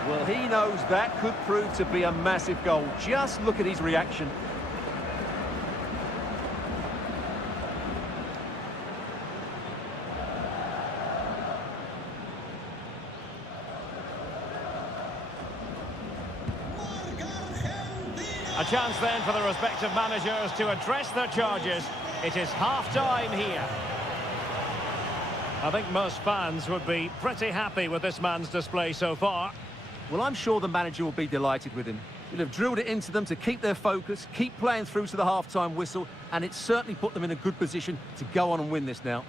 Well, he knows that could prove to be a massive goal. Just look at his reaction. A A chance then for the respective managers to address their charges. It is half-time here. I think most fans would be pretty happy with this man's display so far. Well, I'm sure the manager will be delighted with him. He'll have drilled it into them to keep their focus, keep playing through to the half-time whistle, and it's certainly put them in a good position to go on and win this now.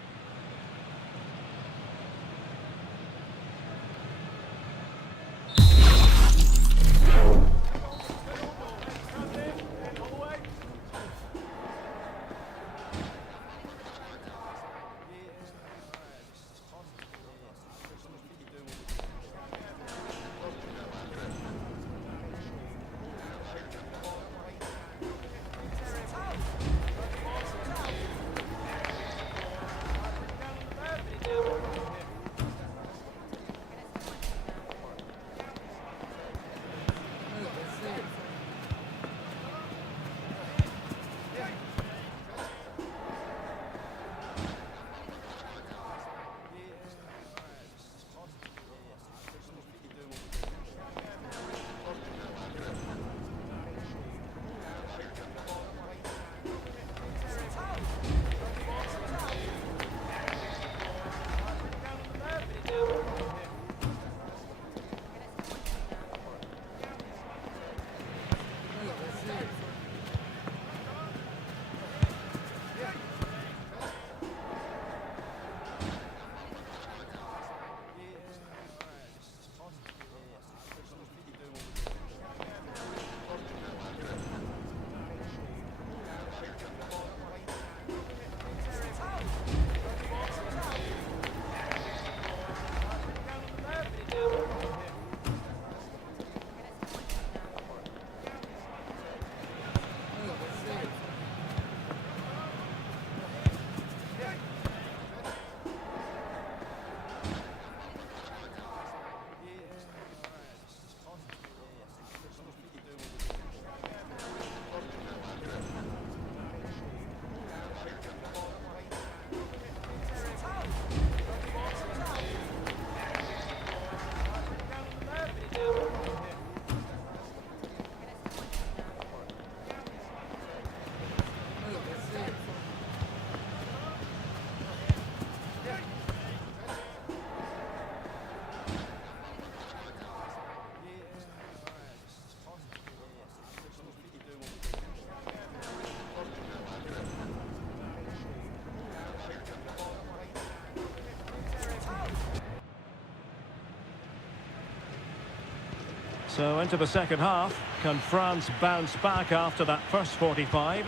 So into the second half. Can France bounce back after that first 45?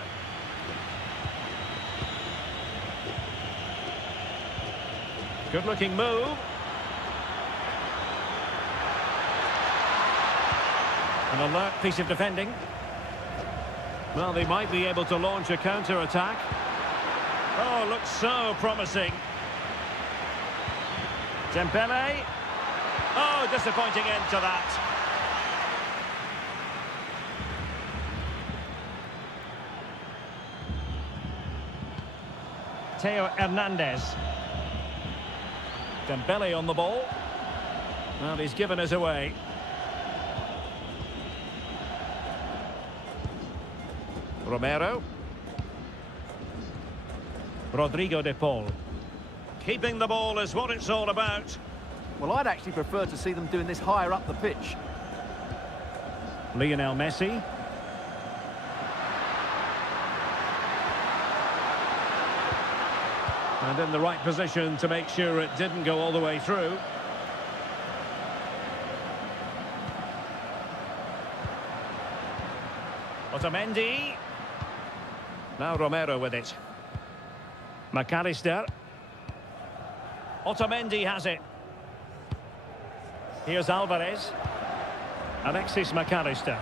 Good-looking move. An alert piece of defending. Well, they might be able to launch a counter-attack. Oh, looks so promising. Dembele. Oh, disappointing end to that. Theo Hernandez. Dembele on the ball. Well, he's given us away. Romero. Rodrigo de Paul. Keeping the ball is what it's all about. Well, I'd actually prefer to see them doing this higher up the pitch. Lionel Messi. And in the right position to make sure it didn't go all the way through. Otamendi. Now Romero with it. McAllister. Otamendi has it. Here's Alvarez. Alexis McAllister.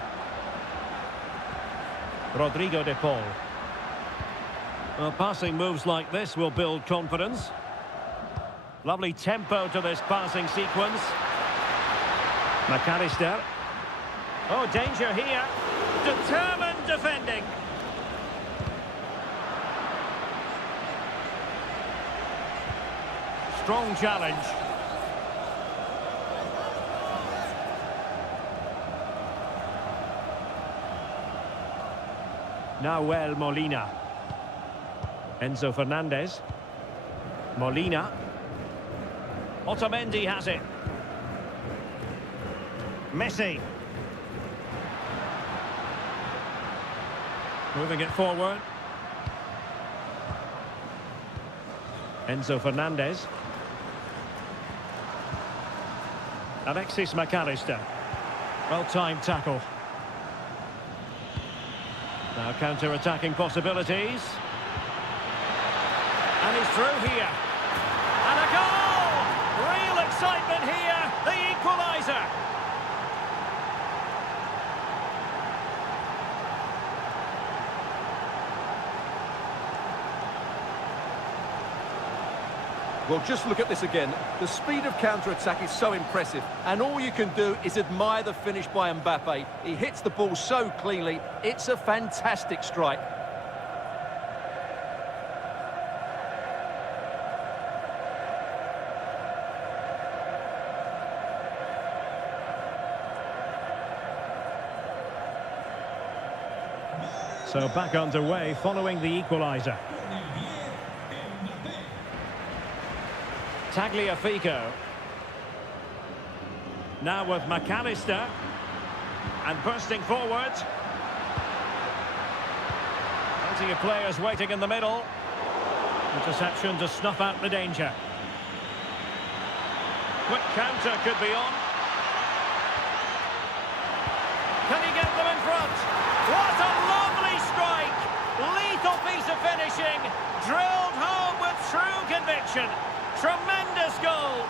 Rodrigo de Paul. Well, passing moves like this will build confidence. Lovely tempo to this passing sequence. McAllister. Oh, danger here. Determined defending. Strong challenge. Nahuel Molina. Enzo Fernandez. Molina. Otamendi has it. Messi. Moving it forward. Enzo Fernandez. Alexis McAllister. Well-timed tackle. Now counter-attacking possibilities. And he's through here. And a goal! Real excitement here. The equaliser. Well, just look at this again. The speed of counter-attack is so impressive, and all you can do is admire the finish by Mbappe. He hits the ball so cleanly. It's a fantastic strike. So back underway following the equaliser. Tagliafico. Now with McAllister. And bursting forward. Plenty of players waiting in the middle. Interception to snuff out the danger. Quick counter could be on. Can he get them in front? What a lovely strike! Lethal piece of finishing. Drilled home with true conviction. Tremendous goal!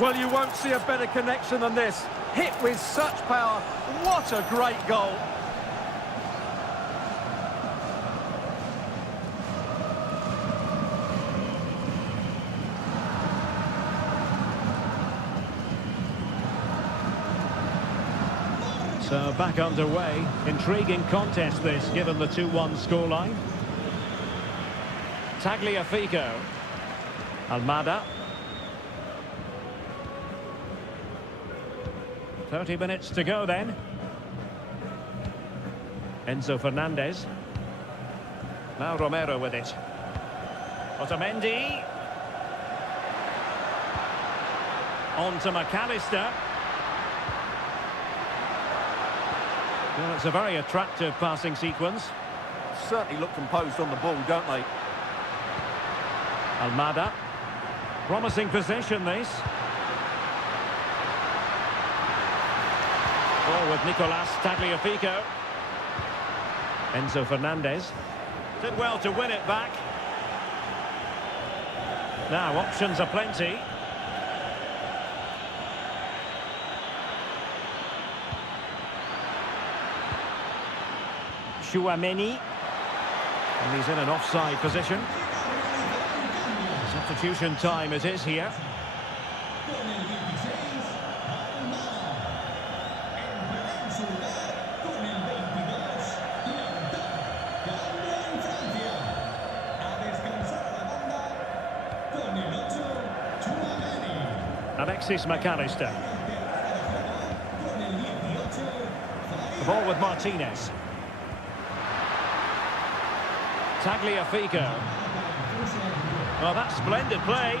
Well, you won't see a better connection than this. Hit with such power. What a great goal! So back underway. Intriguing contest this, given the 2-1 scoreline. Tagliafico. Almada. 30 minutes to go then. Enzo Fernandez. Now Romero with it. Otamendi. On to McAllister. Well, it's a very attractive passing sequence. Certainly look composed on the ball, don't they? Almada. Promising possession, this. Ball with Nicolas Tagliafico. Enzo Fernandez. Did well to win it back. Now, options are plenty. Chouameni. And he's in an offside position. Substitution time it is here. Alexis McAllister. The ball with Martinez. Tagliafico. Well, that's splendid play.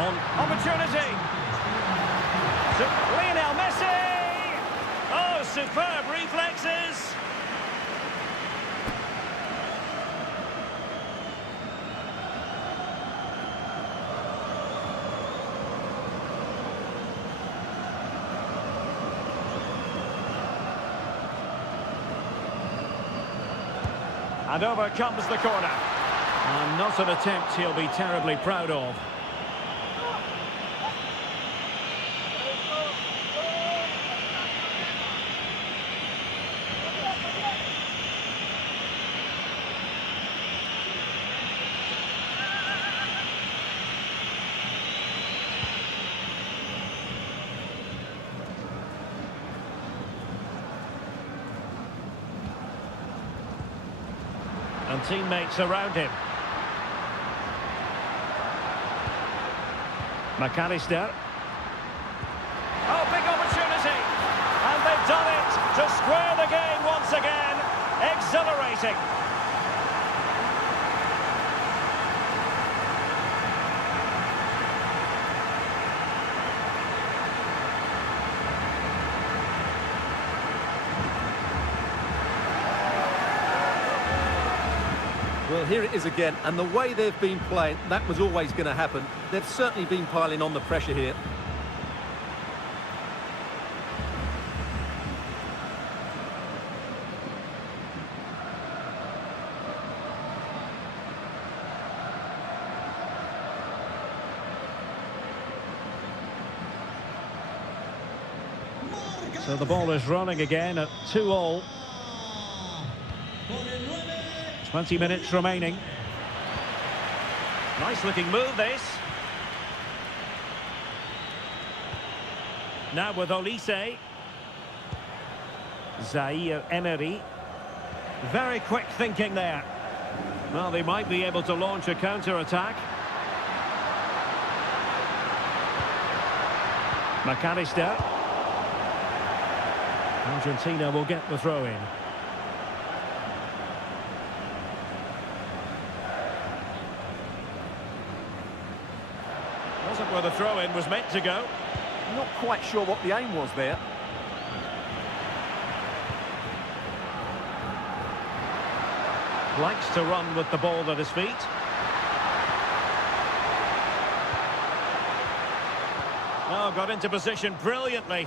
On opportunity. Lionel Messi! Oh, superb reflexes. And over comes the corner. And not an attempt he'll be terribly proud of. And teammates around him. McAllister. Oh, big opportunity. to square the game once again. Exhilarating. Well, here it is again, and the way they've been playing, that was always going to happen. They've certainly been piling on the pressure here. So the ball is running again at 2-2. 20 minutes remaining. Nice looking move, this. Now with Olise. Zaire Emery. Very quick thinking there. Well, they might be able to launch a counter-attack. McAllister. Argentina will get the throw-in. Wasn't where the throw-in was meant to go. Not quite sure what the aim was there. Likes to run with the ball at his feet. Oh, got into position brilliantly.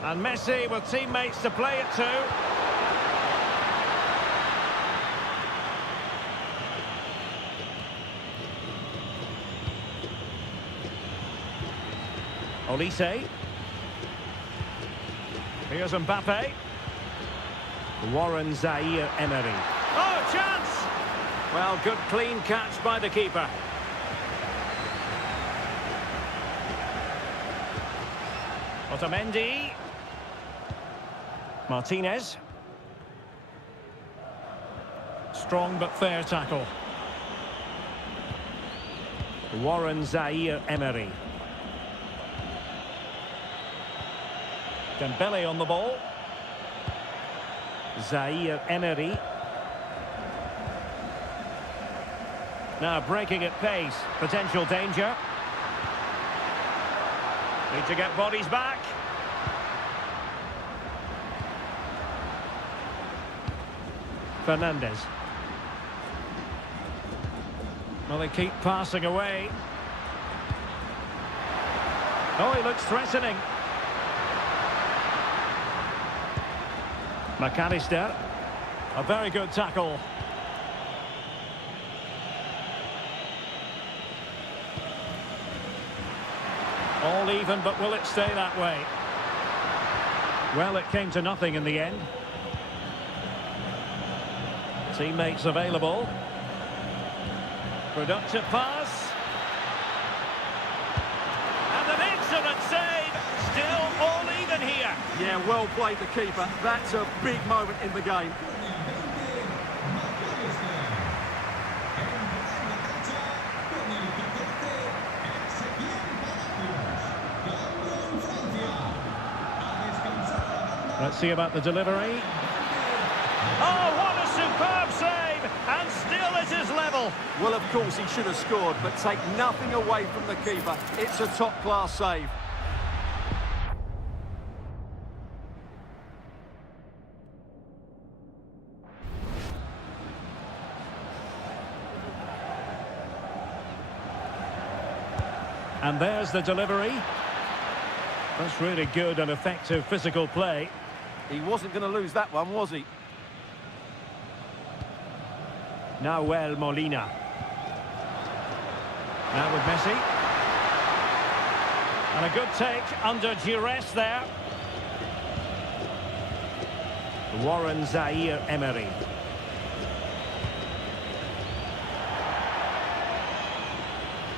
And Messi with teammates to play it to. Olise. Here's Mbappe. Warren Zaire Emery. Oh, chance! Well, good clean catch by the keeper. Otamendi. Martinez. Strong but fair tackle. Warren Zaire Emery. Dembele on the ball. Zaire Emery. Now breaking at pace. Potential danger. Need to get bodies back. Fernandez. Well, they keep passing away. Oh, he looks threatening. McAllister. A very good tackle. All even, but will it stay that way? Well, it came to nothing in the end. Teammates available. Productive pass. And an excellent save. Still all even here. Yeah, well played the keeper. That's a big moment in the game. Let's see about the delivery. Oh, what a superb save! And still it is level. Well, of course, he should have scored, but take nothing away from the keeper. It's a top-class save. And there's the delivery. That's really good and effective physical play. He wasn't going to lose that one, was he? Nahuel Molina. Now with Messi. And a good take under duress there. Warren Zaire Emery.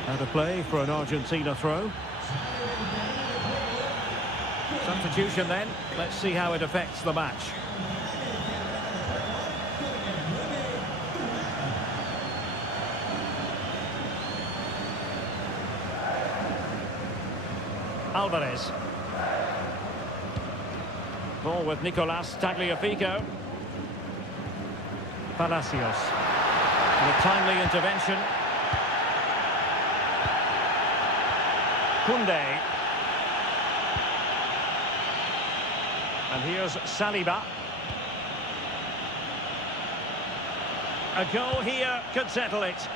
Out of play for an Argentina throw. Substitution then. Let's see how it affects the match. Alvarez. Ball with Nicolas Tagliafico. Palacios. And a timely intervention. Koundé. And here's Saliba. A goal here could settle it.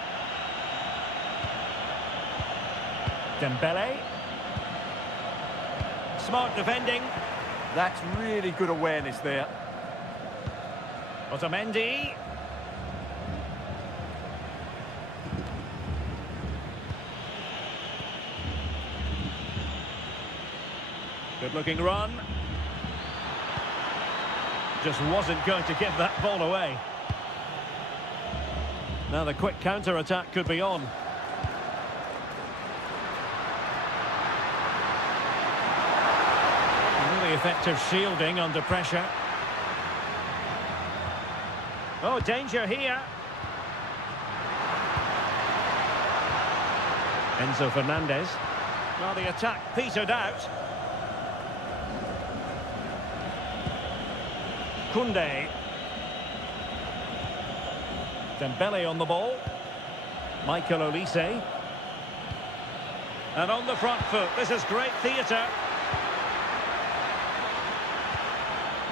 Dembele. Smart defending. That's really good awareness there. Otamendi. Good-looking run. Just wasn't going to give that ball away. Now the quick counter-attack could be on. Really effective shielding under pressure. Oh, danger here. Enzo Fernandez. Well, the attack petered out. Koundé. Dembele on the ball. Michael Olise. And on the front foot, this is great theatre.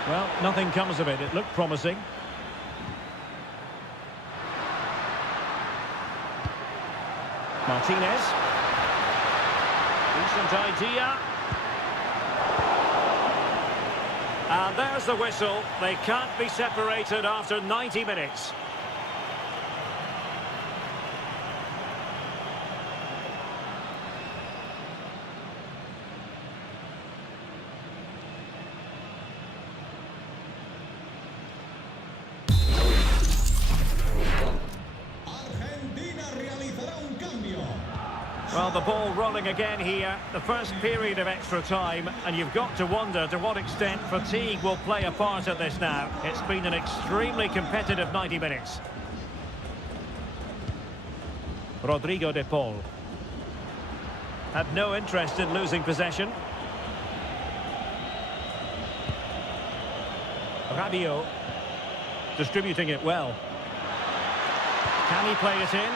Well, nothing comes of it. It looked promising. Martinez. Decent idea. And there's the whistle. They can't be separated after 90 minutes. Well, the ball rolling again here, the first period of extra time, and you've got to wonder to what extent fatigue will play a part in this now. It's been an extremely competitive 90 minutes. Rodrigo de Paul. Had no interest in losing possession. Rabiot. Distributing it well. Can he play it in?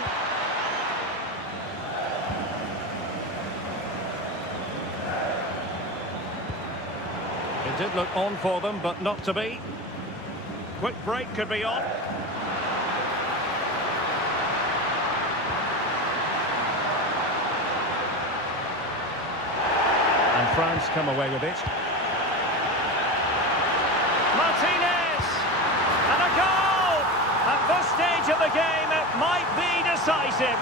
It did look on for them, but not to be. Quick break could be on. And France come away with it. Martinez! And a goal! At this stage of the game, it might be decisive.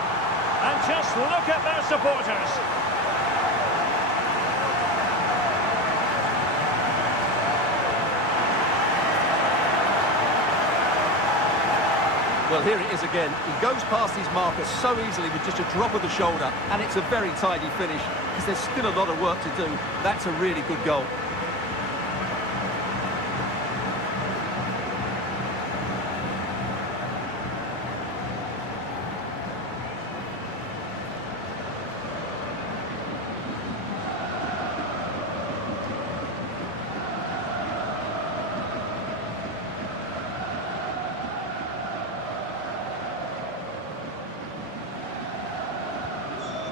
And just look at their supporters. Well, here it is again. He goes past his marker so easily with just a drop of the shoulder, and it's a very tidy finish because there's still a lot of work to do. That's a really good goal.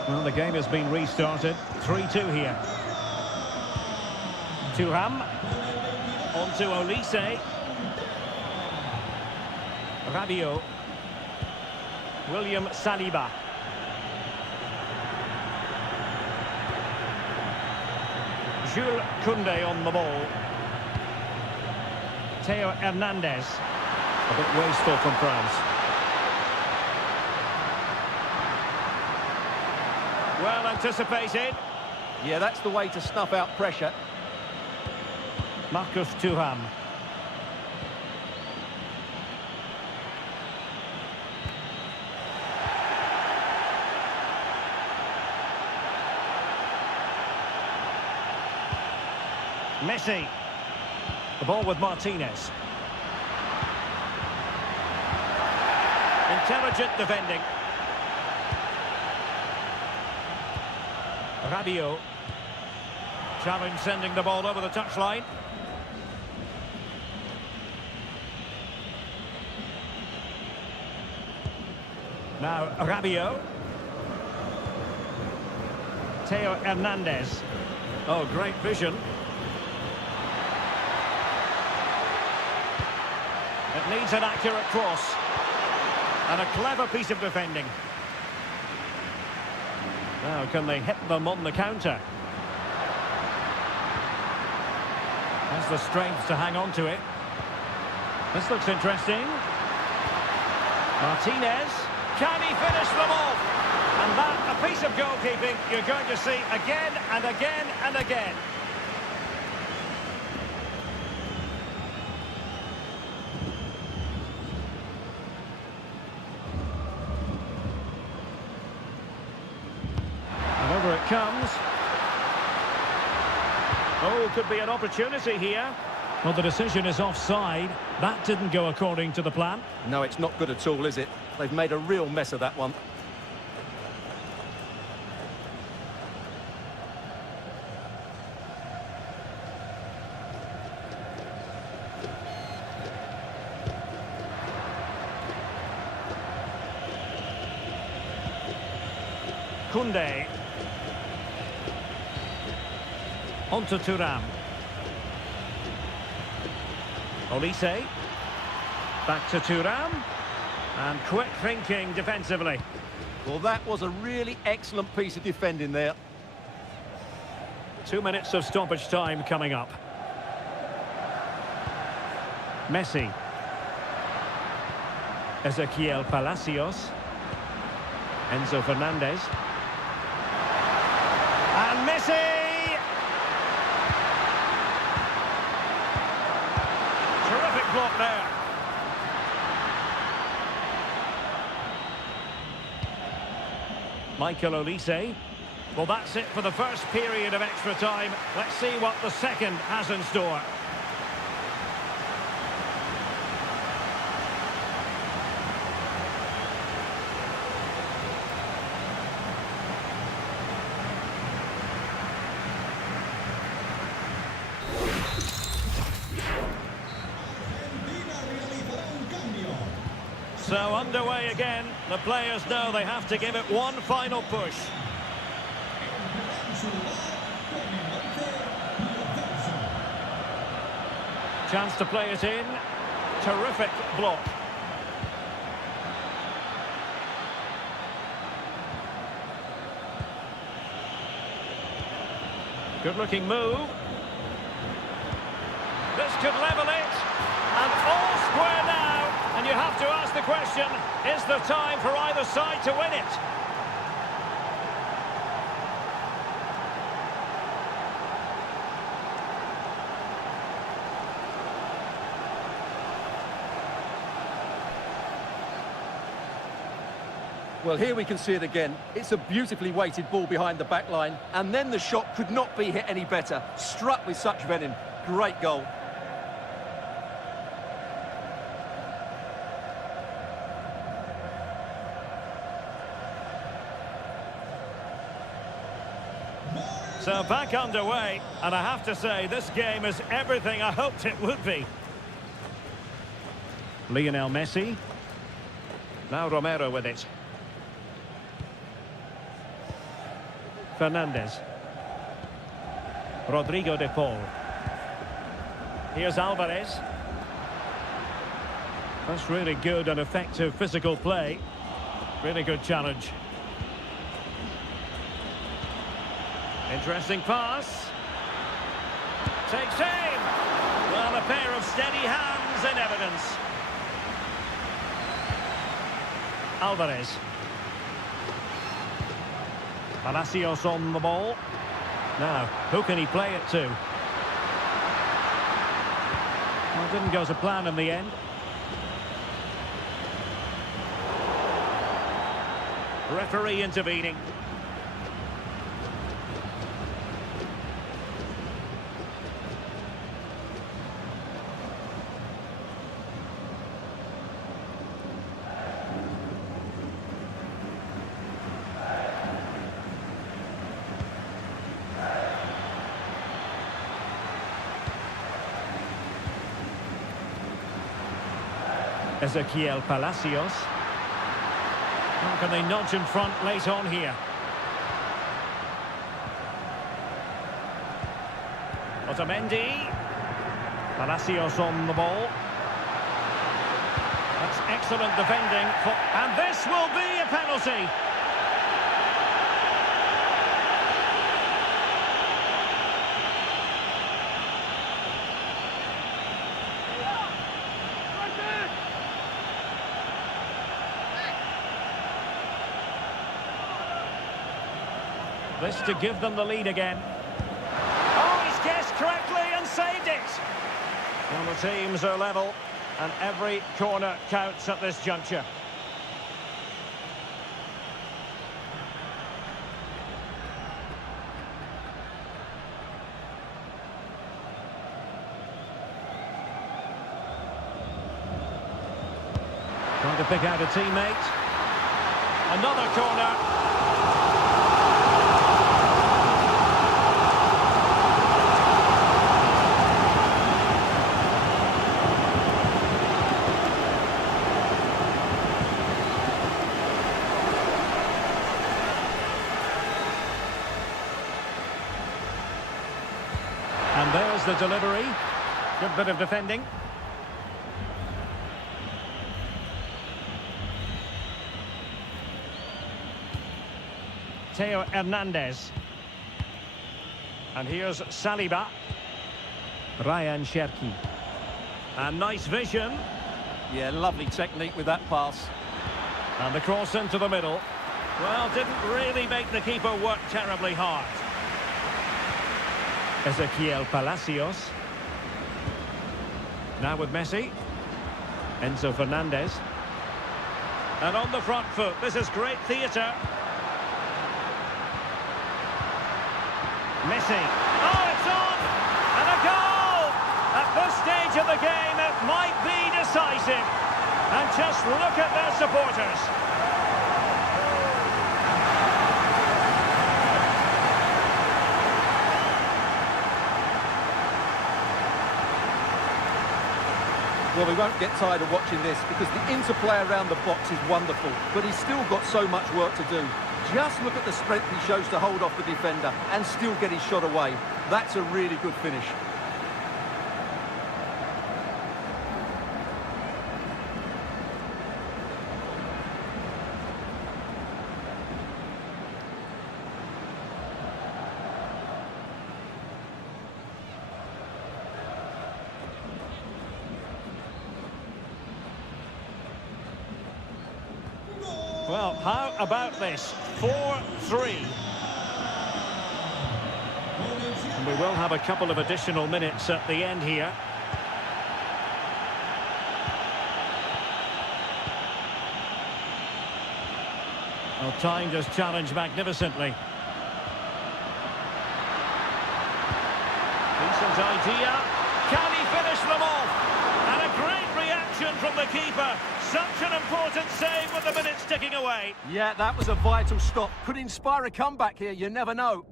Well, the game has been restarted. 3-2 here. Thuram. On to Olise. Rabiot. William Saliba. Jules Koundé on the ball. Theo Hernandez. A bit wasteful from France. Well anticipated. Yeah, that's the way to snuff out pressure. Marcus Thuram. Messi. The ball with Martinez. Intelligent defending. Rabiot. Challenge sending the ball over the touchline. Now Rabiot. Theo Hernandez. Oh, great vision. It needs an accurate cross. And a clever piece of defending. Now, can they hit them on the counter? Has the strength to hang on to it. This looks interesting. Martinez. Can he finish them off? And that, a piece of goalkeeping you're going to see again and again and again. And over it comes. Oh, could be an opportunity here. Well, the decision is offside. That didn't go according to the plan. No, it's not good at all, is it? They've made a real mess of that one. Koundé. Onto Thuram. Olise. Back to Thuram. And quick thinking defensively. Well, that was a really excellent piece of defending there. 2 minutes of stoppage time coming up. Messi. Ezequiel Palacios. Enzo Fernandez. And Messi! Terrific block there. Michael Olise. Well, that's it for the first period of extra time. Let's see what the second has in store. So underway again. The players know they have to give it one final push. Chance to play it in. Terrific block. Good looking move. This could level it. And all square now. And you have to ask the question, is there time for either side to win it? Well, here we can see it again. It's a beautifully weighted ball behind the back line. And then the shot could not be hit any better. Struck with such venom. Great goal. So back underway, and I have to say, this game is everything I hoped it would be. Lionel Messi. Now Romero with it. Fernandez. Rodrigo de Paul. Here's Alvarez. That's really good and effective physical play. Really good challenge. Interesting pass. Takes aim. Well, a pair of steady hands in evidence. Alvarez. Palacios on the ball. Now, who can he play it to? Well, it didn't go to plan in the end. Referee intervening. Ezequiel Palacios. How can they nudge in front late on here? Otamendi. Palacios on the ball. That's excellent defending. And this will be a penalty. This to give them the lead again. Oh, he's guessed correctly and saved it. Well, the teams are level, and every corner counts at this juncture. Trying to pick out a teammate. Another corner. And there's the delivery. Good bit of defending. Theo Hernandez. And here's Saliba. Ryan Cherki. And nice vision. Yeah, lovely technique with that pass. And the cross into the middle. Well, didn't really make the keeper work terribly hard. Ezequiel Palacios. Now with Messi. Enzo Fernandez. And on the front foot, this is great theatre. Messi. Oh, it's on! And a goal! At this stage of the game, it might be decisive. And just look at their supporters. Well, we won't get tired of watching this because the interplay around the box is wonderful, but he's still got so much work to do. Just look at the strength he shows to hold off the defender and still get his shot away. That's a really good finish. Well, how about this? 4-3. And we will have a couple of additional minutes at the end here. Well, timed his challenge magnificently. Decent idea. Can he finish them off? And a great reaction from the keeper. Such an important save with the minutes ticking away. Yeah, that was a vital stop. Could inspire a comeback here, you never know.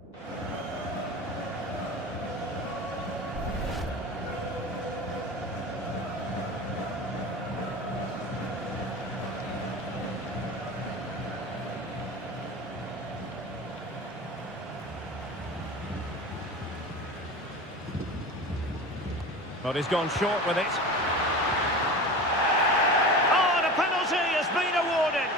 But he's gone short with it. Been awarded.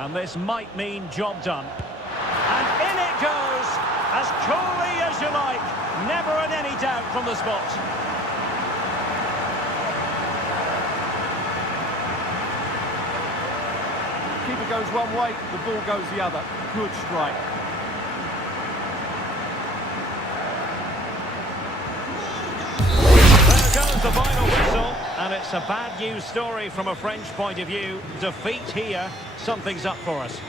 And this might mean job done. And in it goes, as coolly as you like. Never in any doubt from the spot. Keeper goes one way, the ball goes the other. Good strike. There goes the final whistle, and it's a bad news story from a French point of view. Defeat here, something's up for us.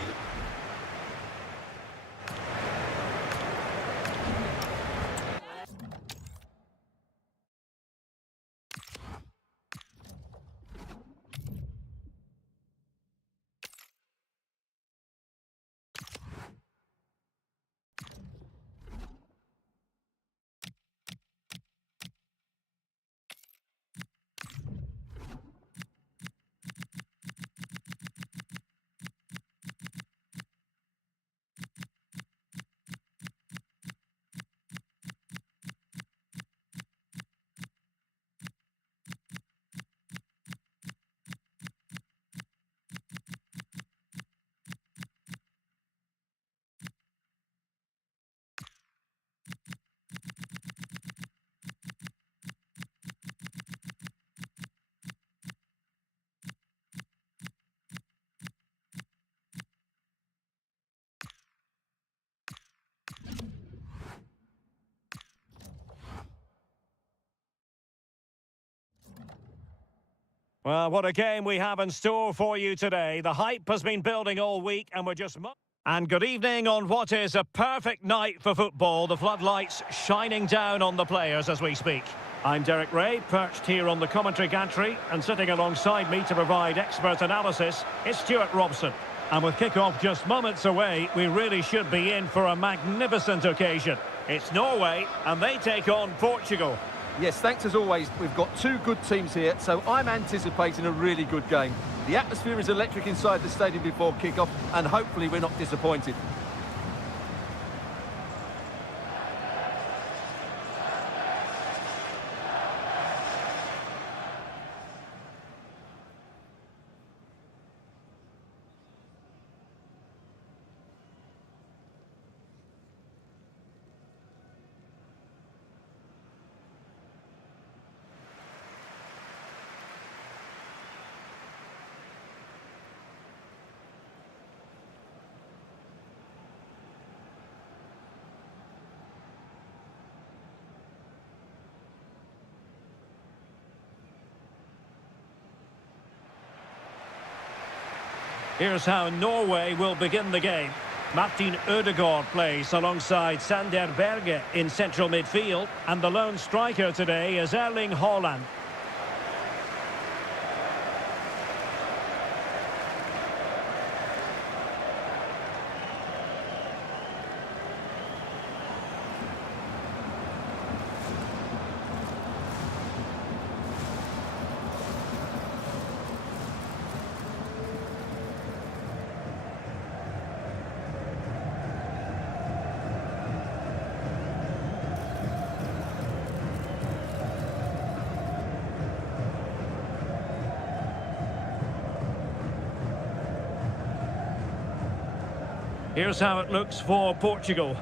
Well, what a game we have in store for you today. The hype has been building all week and we're just... And good evening on what is a perfect night for football. The floodlights shining down on the players as we speak. I'm Derek Ray, perched here on the commentary gantry, and sitting alongside me to provide expert analysis is Stuart Robson. And with kick-off just moments away, we really should be in for a magnificent occasion. It's Norway, and they take on Portugal. Yes, thanks as always. We've got two good teams here, so I'm anticipating a really good game. The atmosphere is electric inside the stadium before kick-off, and hopefully we're not disappointed. Here's how Norway will begin the game. Martin Ødegaard plays alongside Sander Berge in central midfield. And the lone striker today is Erling Haaland. Here's how it looks for Portugal.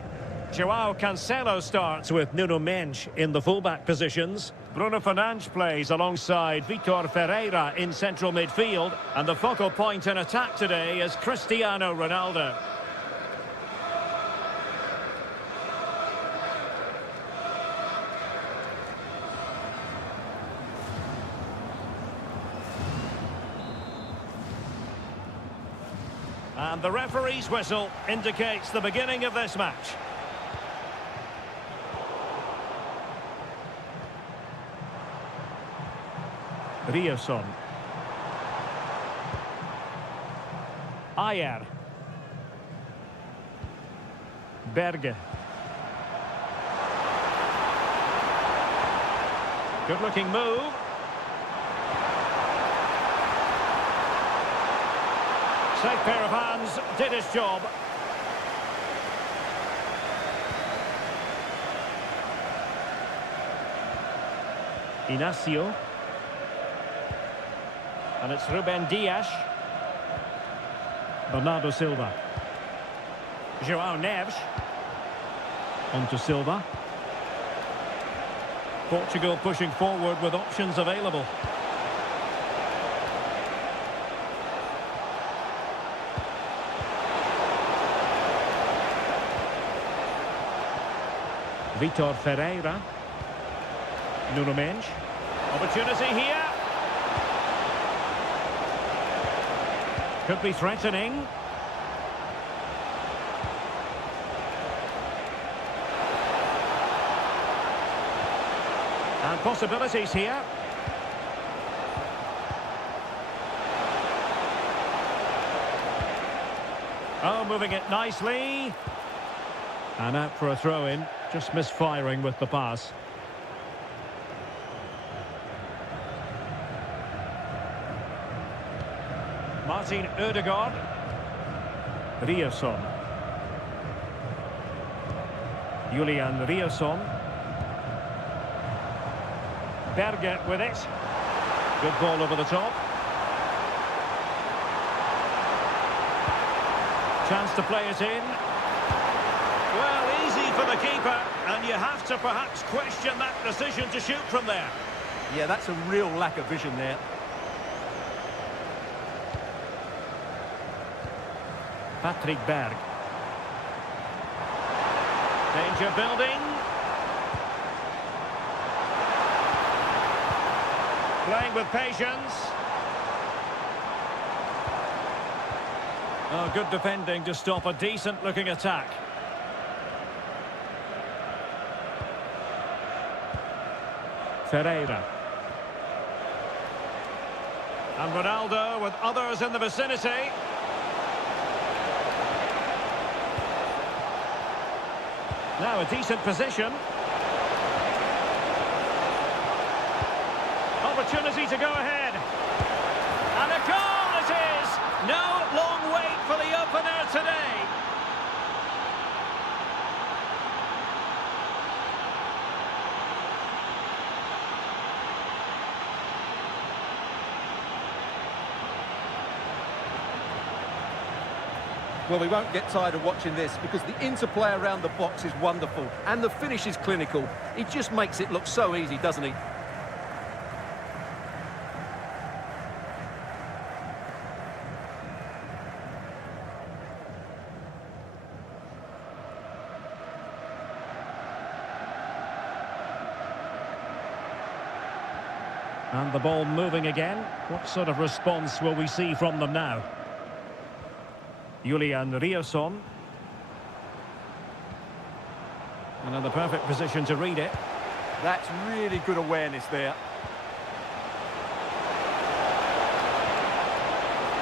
João Cancelo starts with Nuno Mendes in the fullback positions. Bruno Fernandes plays alongside Vitor Ferreira in central midfield. And the focal point in attack today is Cristiano Ronaldo. And the referee's whistle indicates the beginning of this match. Riasson. Ayer. Berge. Good-looking move. Safe pair of hands, did his job. Inacio. And it's Ruben Dias. Bernardo Silva. João Neves. On to Silva. Portugal pushing forward with options available. Vitor Ferreira. Nuno Mendes. Opportunity here. Could be threatening. And possibilities here. Oh, moving it nicely. And out for a throw-in. Just misfiring with the pass. Martin Ødegaard. Riasson. Julian Riasson. Berge with it. Good ball over the top. Chance to play it in. Well, easy for the keeper, and you have to perhaps question that decision to shoot from there. Yeah, that's a real lack of vision there. Patrick Berg. Danger building. Playing with patience. Oh, good defending to stop a decent-looking attack. Ferreira. And Ronaldo with others in the vicinity. Now a decent position. Opportunity to go ahead. And a goal it is! No long wait for the opener today. Well, we won't get tired of watching this because the interplay around the box is wonderful and the finish is clinical. He just makes it look so easy, doesn't he? And the ball moving again. What sort of response will we see from them now? Julian Rierson. And in the perfect position to read it. That's really good awareness there.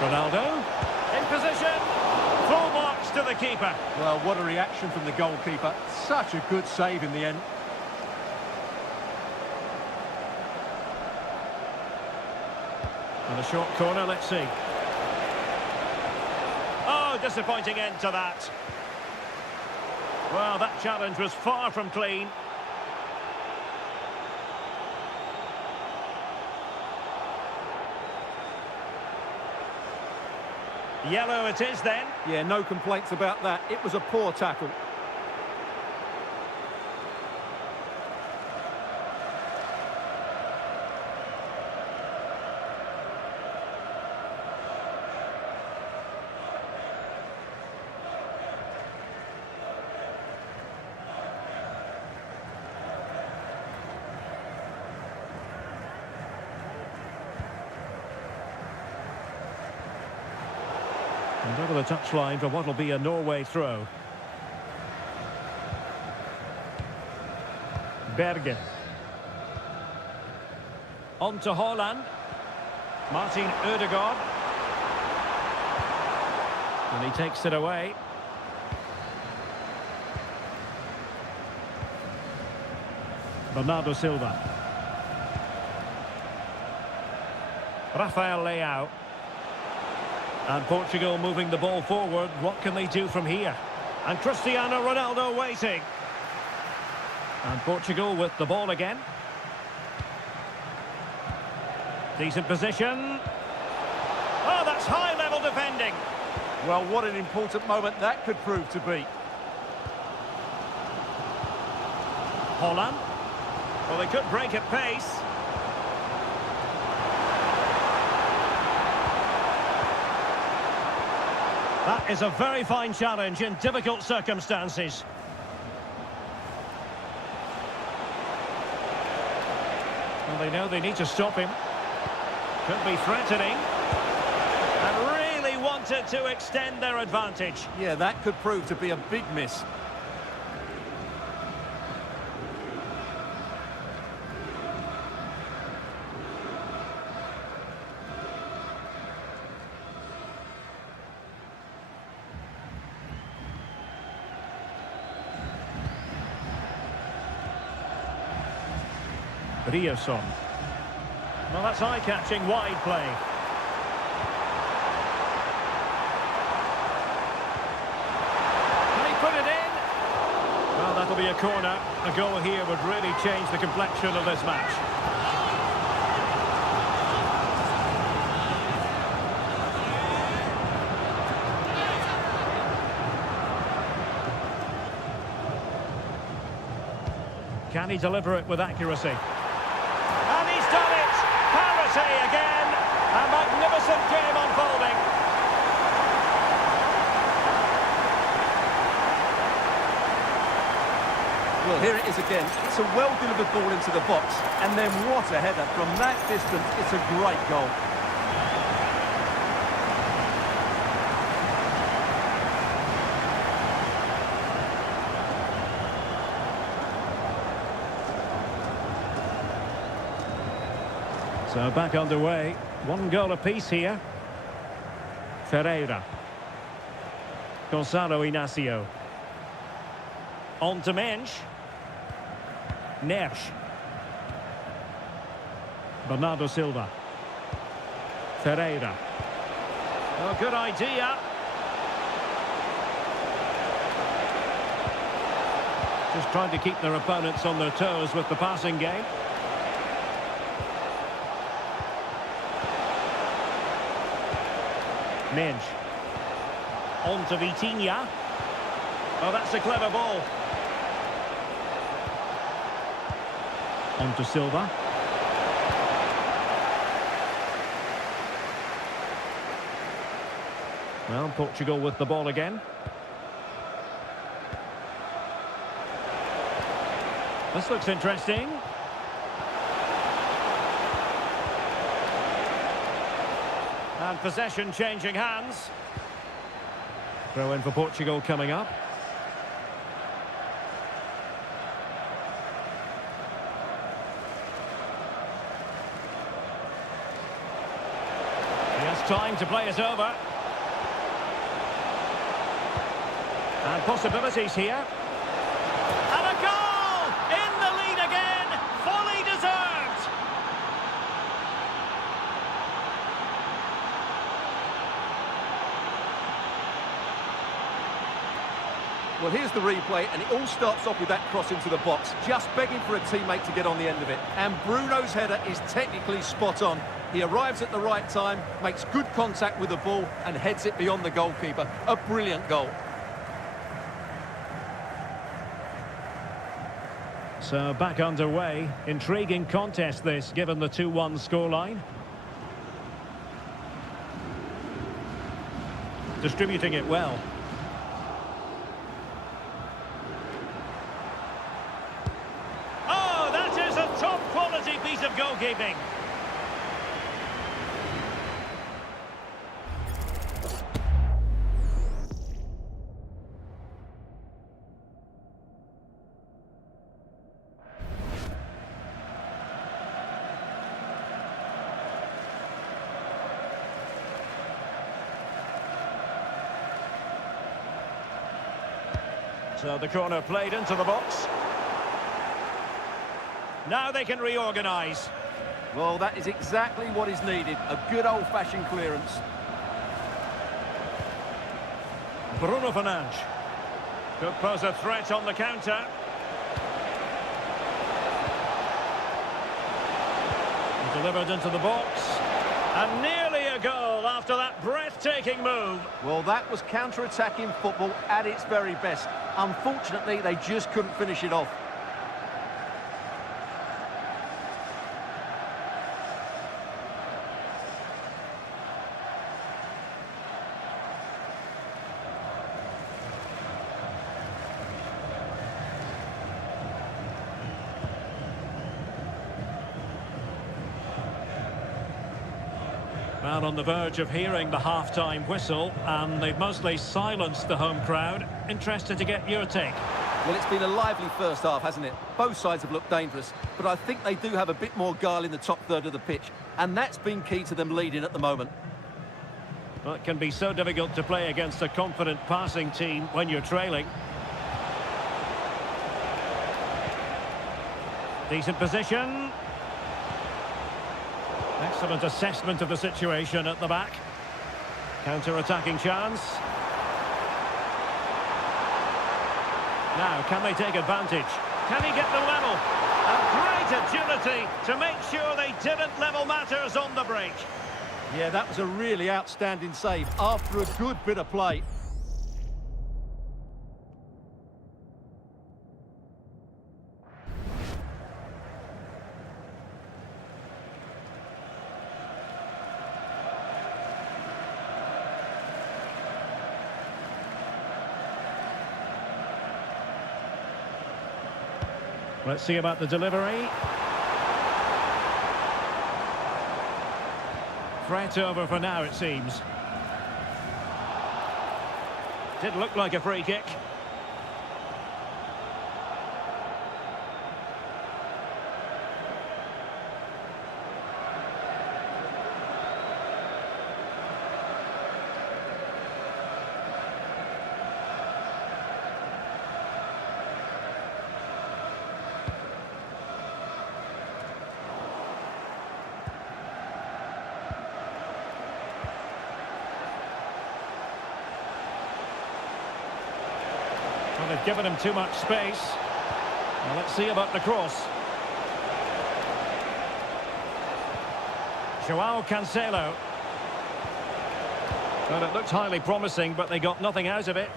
Ronaldo. In position. Full marks to the keeper. Well, what a reaction from the goalkeeper. Such a good save in the end. And a short corner, let's see. Oh, disappointing end to that. Well, that challenge was far from clean. Yellow it is then. Yeah, no complaints about that. It was a poor tackle. And over the touchline for what will be a Norway throw. Bergen. On to Haaland. Martin Ødegaard. And he takes it away. Bernardo Silva. Rafael Leao. And Portugal moving the ball forward. What can they do from here? And Cristiano Ronaldo waiting. And Portugal with the ball again. Decent position. Oh, that's high-level defending. Well, what an important moment that could prove to be. Haaland. Well, they could break at pace. That is a very fine challenge in difficult circumstances. Well, they know they need to stop him. Could be threatening. And really wanted to extend their advantage. Yeah, that could prove to be a big miss. Rierson. Well, that's eye-catching wide play. Can he put it in? Well, that'll be a corner. A goal here would really change the complexion of this match. Can he deliver it with accuracy? And he's done it! Parity again! A magnificent game unfolding. Well, here it is again. It's a well-delivered ball into the box. And then what a header. From that distance, it's a great goal. So back underway. One goal apiece here. Ferreira. Gonzalo Inacio. On to Mensch. Nersch. Bernardo Silva. Ferreira. Oh, good idea. Just trying to keep their opponents on their toes with the passing game. Mensch. On to Vitinha. Oh, that's a clever ball. On to Silva. Well, Portugal with the ball again. This looks interesting. And possession changing hands. Throw in for Portugal coming up. He has time to play it over. And possibilities here. And a goal! In the lead again! Fully deserved! Well, here's the replay, and it all starts off with that cross into the box, just begging for a teammate to get on the end of it. And Bruno's header is technically spot on. He arrives at the right time, makes good contact with the ball, and heads it beyond the goalkeeper. A brilliant goal. So back underway. Intriguing contest this, given the 2-1 scoreline. Distributing it well. Oh, that is a top quality piece of goalkeeping. So the corner played into the box. Now they can reorganise. Well, that is exactly what is needed. A good old-fashioned clearance. Bruno Fernandes. Could pose a threat on the counter. Delivered into the box. And nearly a goal after that breathtaking move. Well, that was counter-attacking football at its very best. Unfortunately, they just couldn't finish it off. Well, on the verge of hearing the half-time whistle, and they've mostly silenced the home crowd. Interested to get your take. Well, it's been a lively first half, hasn't it? Both sides have looked dangerous, but I think they do have a bit more guile in the top third of the pitch, and that's been key to them leading at the moment. Well, it can be so difficult to play against a confident passing team when you're trailing. Decent position. Excellent assessment of the situation at the back. Counter-attacking chance. Now, can they take advantage? Can he get the level? A great agility to make sure they didn't level matters on the break. Yeah, that was a really outstanding save after a good bit of play. Let's see about the delivery. Threat over for now, it seems. Did look like a free kick. Well, they've given him too much space. Well, let's see about the cross. Joao Cancelo. Well, it looked highly promising, but they got nothing out of it.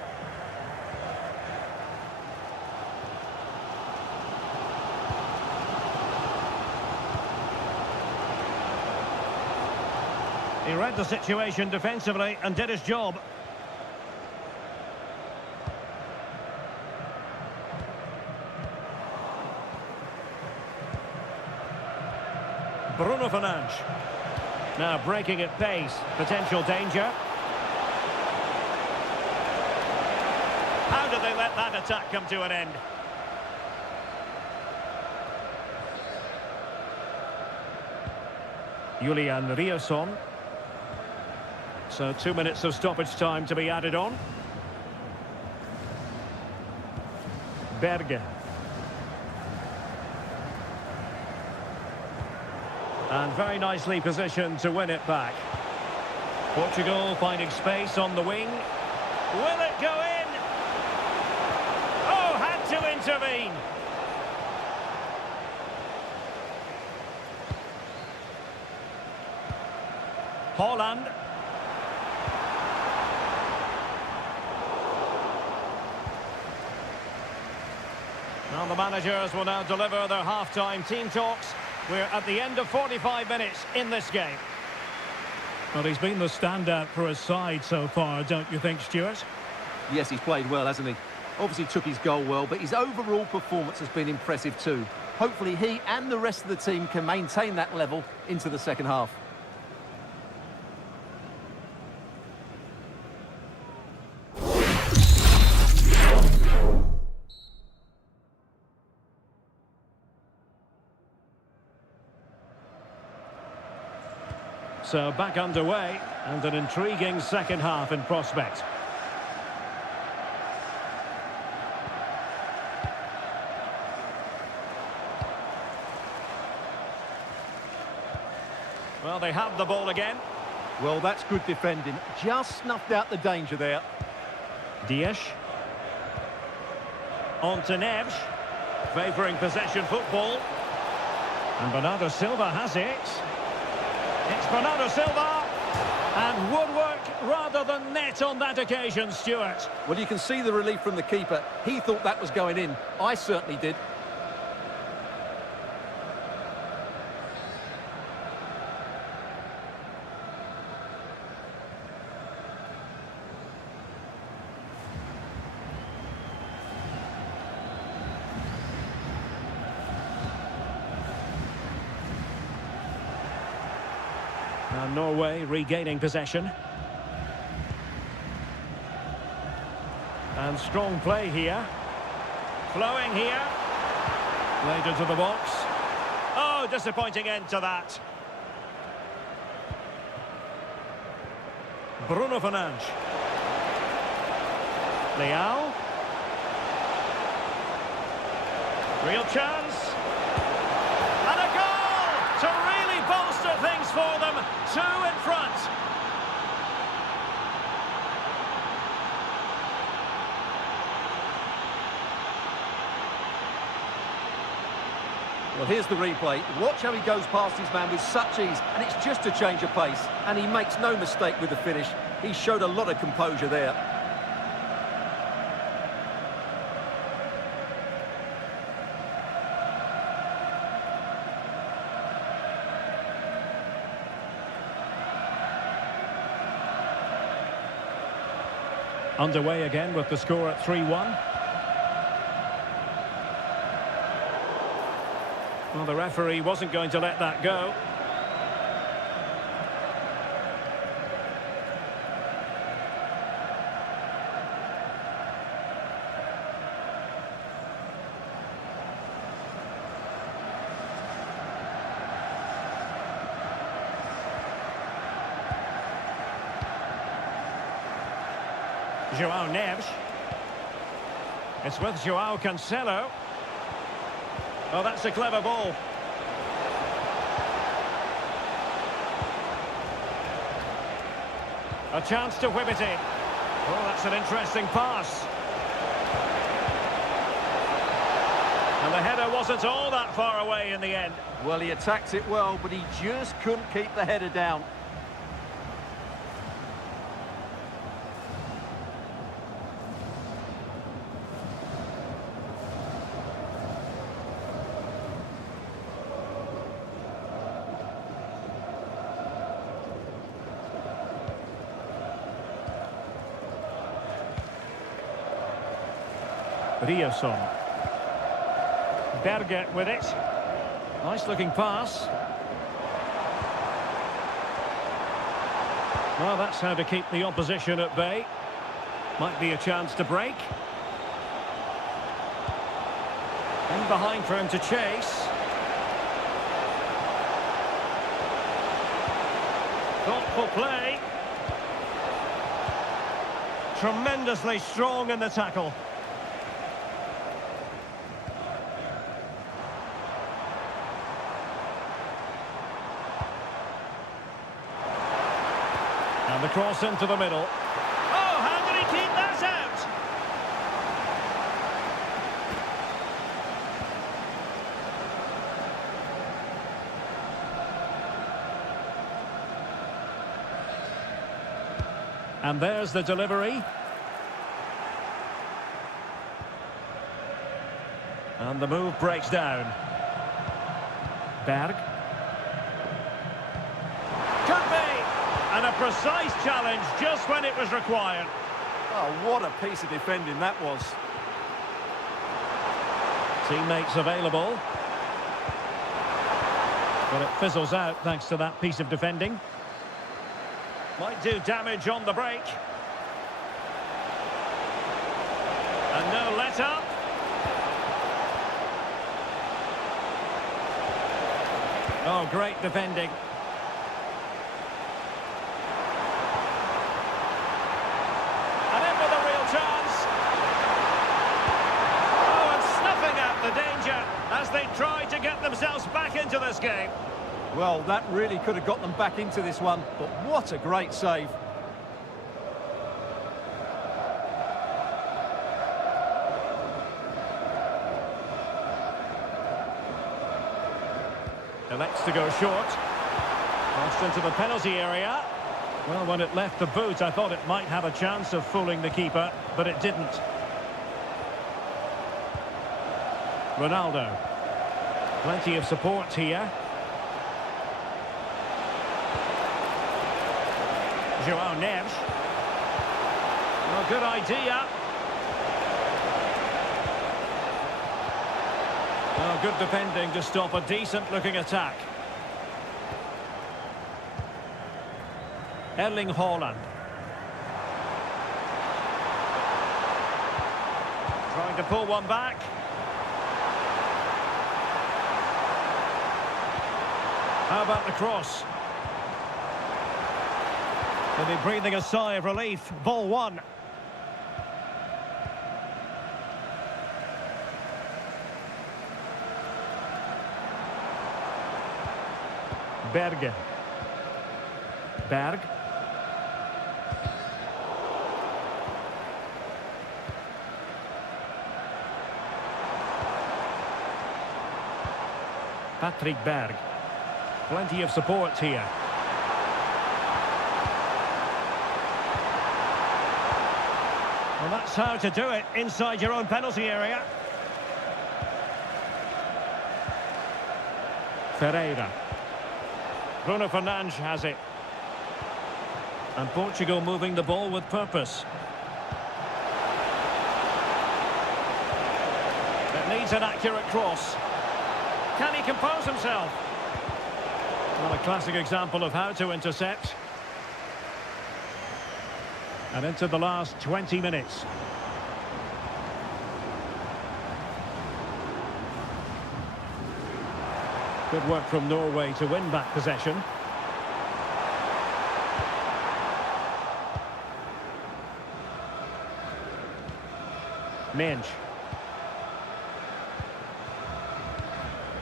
He read the situation defensively and did his job. Bruno Fernandes. Now breaking at pace. Potential danger. How did they let that attack come to an end? Julian Riasson. So 2 minutes of stoppage time to be added on. Berge. And very nicely positioned to win it back. Portugal finding space on the wing. Will it go in? Oh, had to intervene. Holland. Now the managers will now deliver their half-time team talks. We're at the end of 45 minutes in this game. Well, he's been the standout for his side so far, don't you think, Stuart? Yes, he's played well, hasn't he? Obviously took his goal well, but his overall performance has been impressive too. Hopefully he and the rest of the team can maintain that level into the second half. So back underway, and an intriguing second half in prospect. Well, they have the ball again. Well, that's good defending. Just snuffed out the danger there. Dias. On to Neves. Favouring possession football. And Bernardo Silva has it. It's Bernardo Silva, and woodwork rather than net on that occasion, Stuart. Well, you can see the relief from the keeper. He thought that was going in. I certainly did. And Norway regaining possession. And strong play here. Flowing here. Played into the box. Oh, disappointing end to that. Bruno Fernandes. Leao. Real chance. And a goal to really bolster things for them. 2 in front. Well, here's the replay. Watch how he goes past his man with such ease, and it's just a change of pace. And he makes no mistake with the finish. He showed a lot of composure there. Underway again with the score at 3-1. Well, the referee wasn't going to let that go. Joao Neves. It's with Joao Cancelo. Oh, that's a clever ball. A chance to whip it in. Oh, that's an interesting pass. And the header wasn't all that far away in the end. Well, he attacked it well, but he just couldn't keep the header down. Riasson. Berge with it. Nice looking pass. Well, that's how to keep the opposition at bay. Might be a chance to break. In behind for him to chase. Thoughtful play. Tremendously strong in the tackle. And the cross into the middle. Oh, how did he keep that out? And there's the delivery. And the move breaks down. Berg. Could be! And a precise challenge just when it was required. Oh, what a piece of defending that was. Teammates available. But it fizzles out thanks to that piece of defending. Might do damage on the break. And no let-up. Oh, great defending. And in with a real chance. Oh, and snuffing out the danger as they try to get themselves back into this game. Well, that really could have got them back into this one, but what a great save. Elects to go short. Crossed into the penalty area. Well, when it left the boot, I thought it might have a chance of fooling the keeper, but it didn't. Ronaldo. Plenty of support here. Joao Neves. Well, good idea. Well, good defending to stop a decent-looking attack. Erling Haaland. Trying to pull one back. How about the cross? They'll be breathing a sigh of relief. Ball one. Berge. Berg. Patrick Berg. Plenty of support here. Well, that's how to do it inside your own penalty area. Ferreira. Bruno Fernandes has it. And Portugal moving the ball with purpose. It needs an accurate cross. Can he compose himself? Well, a classic example of how to intercept. And into the last 20 minutes. Good work from Norway to win back possession. Minch.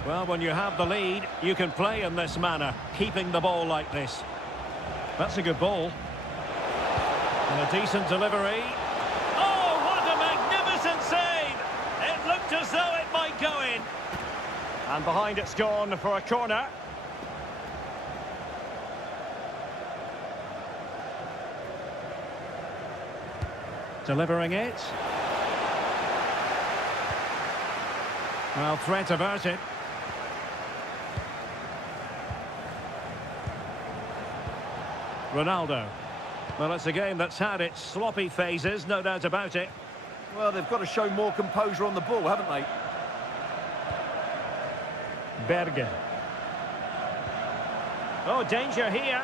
Well, when you have the lead, you can play in this manner, keeping the ball like this. That's a good ball. And a decent delivery. Oh, what a magnificent save! It looked as though it might go in. And behind it's gone for a corner. Delivering it. Well, threat averted. Ronaldo. Well, it's a game that's had its sloppy phases, no doubt about it. Well, they've got to show more composure on the ball, haven't they? Berge. Oh, danger here.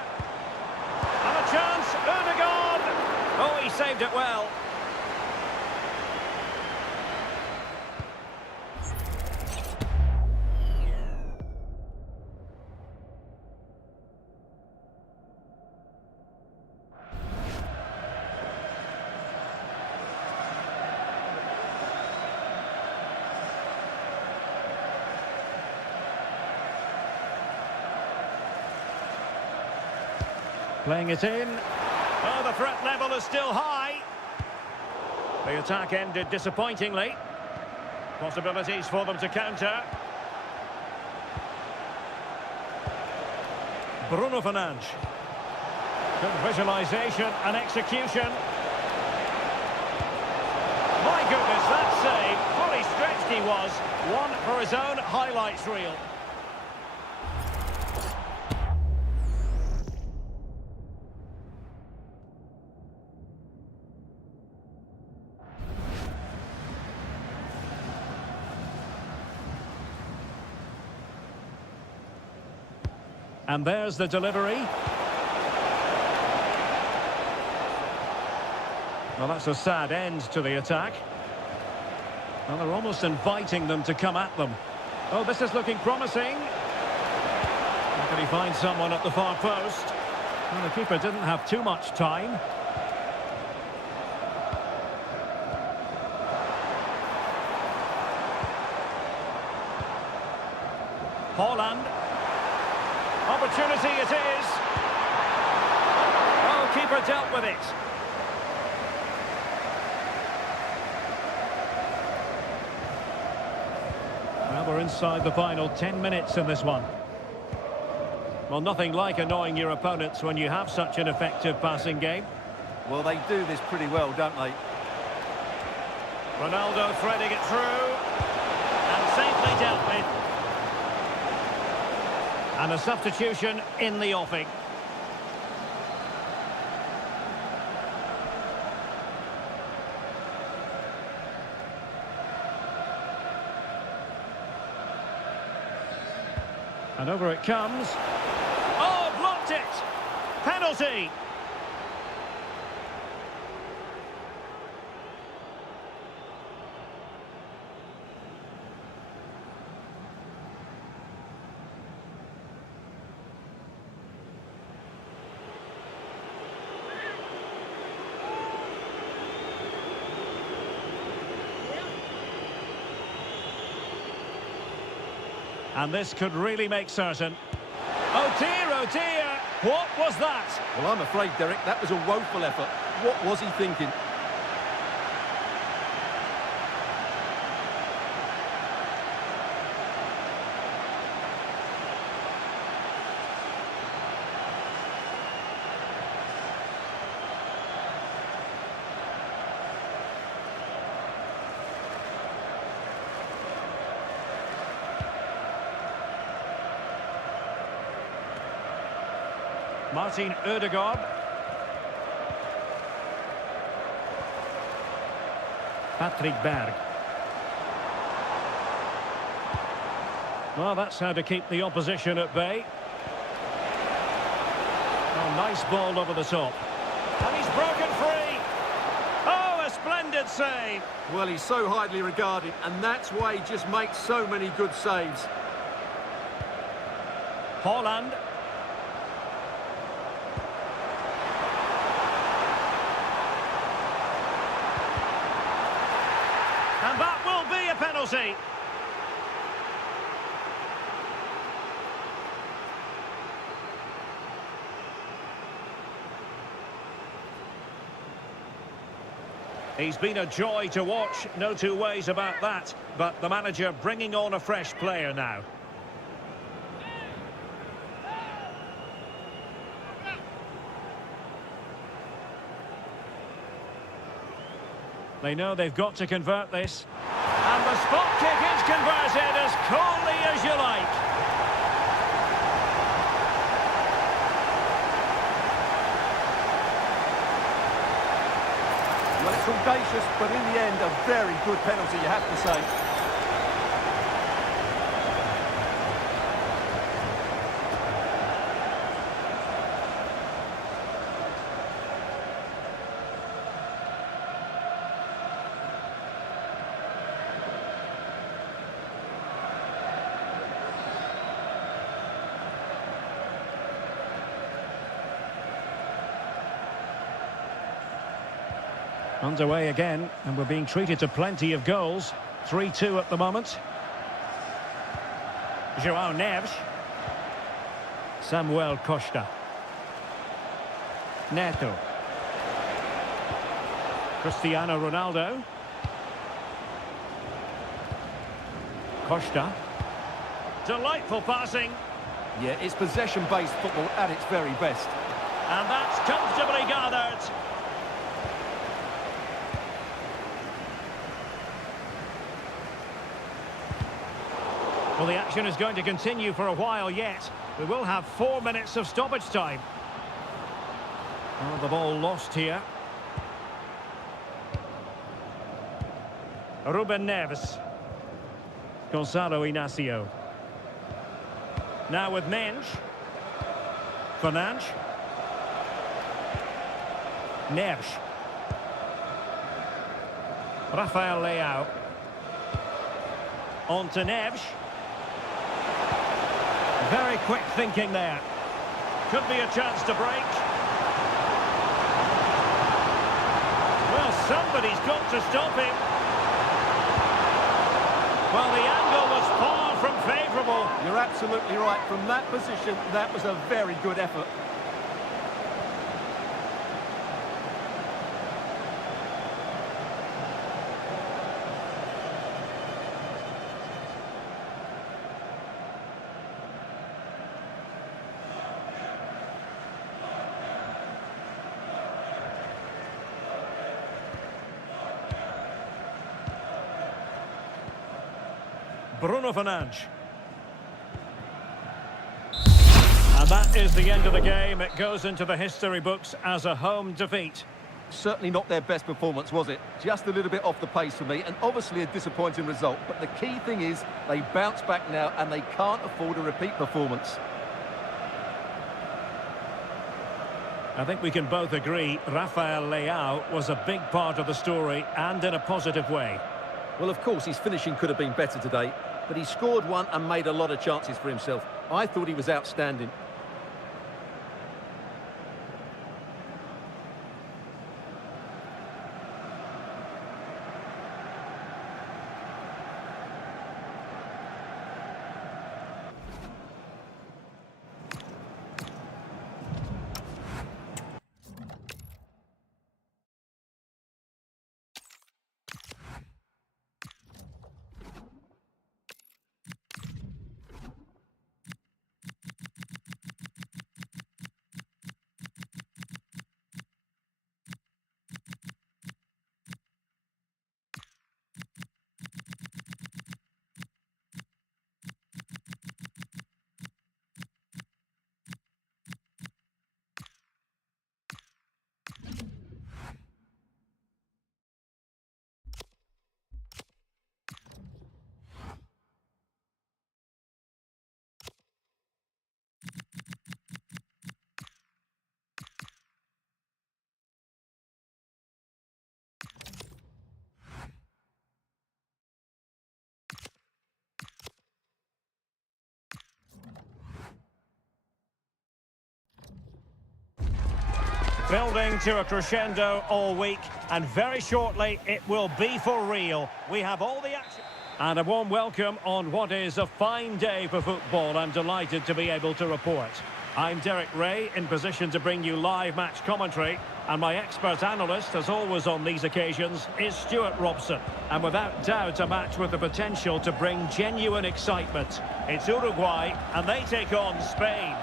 And a chance. Ødegaard. Oh, he saved it well. Playing it in. Oh, the threat level is still high. The attack ended disappointingly. Possibilities for them to counter. Bruno Fernandes. Good visualisation and execution. My goodness, that save. Fully stretched he was. One for his own highlights reel. And there's the delivery. Well, that's a sad end to the attack. Well, they're almost inviting them to come at them. Oh, this is looking promising. How can he find someone at the far post? Well, the keeper didn't have too much time. Haaland. Opportunity it is. Oh, keeper dealt with it. Well, we're inside the final 10 minutes in this one. Well, nothing like annoying your opponents when you have such an effective passing game. Well, they do this pretty well, don't they? Ronaldo threading it through. And safely dealt with. And a substitution in the offing. And over it comes. Oh, blocked it! Penalty! And this could really make certain. Oh dear, what was that? Well, I'm afraid, Derek, that was a woeful effort. What was he thinking? Martin Ødegaard. Patrick Berg. Well, that's how to keep the opposition at bay. Oh, nice ball over the top. And he's broken free. Oh, a splendid save. Well, he's so highly regarded, and that's why he just makes so many good saves. Haaland. And that will be a penalty. He's been a joy to watch, no two ways about that. But the manager bringing on a fresh player now. They know they've got to convert this. And the spot kick is converted as coolly as you like. Well, it's audacious, but in the end, a very good penalty, you have to say. Underway again, and we're being treated to plenty of goals. 3-2 at the moment. João Neves. Samuel Costa. Neto. Cristiano Ronaldo. Costa. Delightful passing. Yeah, it's possession-based football at its very best. And that's comfortably gathered. Well, the action is going to continue for a while yet. We will have 4 minutes of stoppage time. Oh, the ball lost here. Ruben Neves. Gonzalo Inacio. Now with Mensch. Fernandes. Neves. Rafael Leao. On to Neves. Very quick thinking there. Could be a chance to break. Well, somebody's got to stop him. Well, the angle was far from favourable. You're absolutely right. From that position, that was a very good effort. Bruno Fernandes. And that is the end of the game. It goes into the history books as a home defeat. Certainly not their best performance, was it? Just a little bit off the pace for me, and obviously a disappointing result. But the key thing is, they bounce back now, and they can't afford a repeat performance. I think we can both agree Rafael Leao was a big part of the story, and in a positive way. Well, of course, his finishing could have been better today, but he scored one and made a lot of chances for himself. I thought he was outstanding. Building to a crescendo all week, and very shortly it will be for real. We have all the action. And a warm welcome on what is a fine day for football. I'm delighted to be able to report. I'm Derek Ray, in position to bring you live match commentary, and my expert analyst, as always on these occasions, is Stuart Robson. And without doubt, a match with the potential to bring genuine excitement. It's Uruguay, and they take on Spain.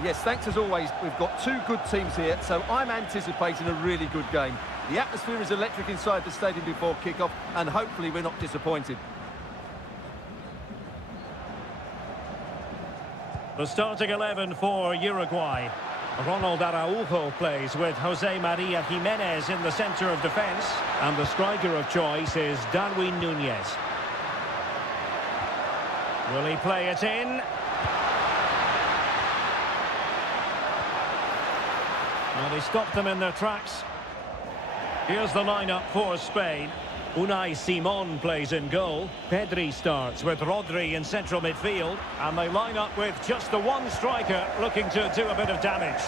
Yes, thanks as always. We've got two good teams here, so I'm anticipating a really good game. The atmosphere is electric inside the stadium before kick-off, and hopefully we're not disappointed. The starting 11 for Uruguay. Ronald Araujo plays with Jose Maria Jimenez in the centre of defence. And the striker of choice is Darwin Núñez. Will he play it in? Well, he stopped them in their tracks. Here's the lineup for Spain. Unai Simon plays in goal. Pedri starts with Rodri in central midfield. And they line up with just the one striker looking to do a bit of damage.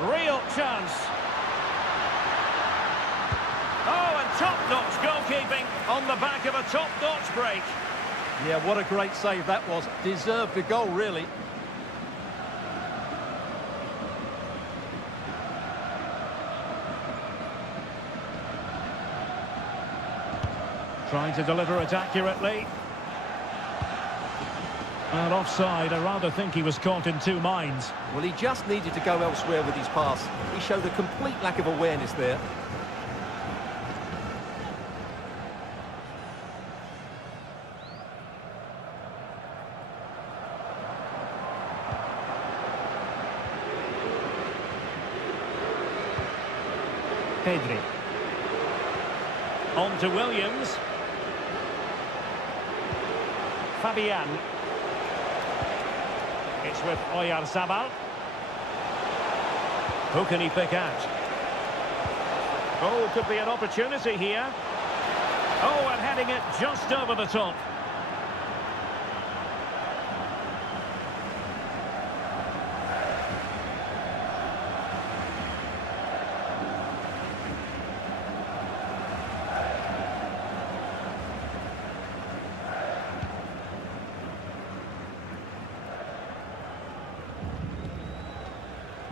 Real chance. Oh, and top-notch goalkeeping on the back of a top-notch break. Yeah, what a great save that was. Deserved the goal, really. Trying to deliver it accurately. And offside, I rather think he was caught in two minds. Well, he just needed to go elsewhere with his pass. He showed a complete lack of awareness there. Pedri. On to Williams. Fabian. It's with Oyarzabal. Who can he pick out? Oh, could be an opportunity here. Oh, and heading it just over the top.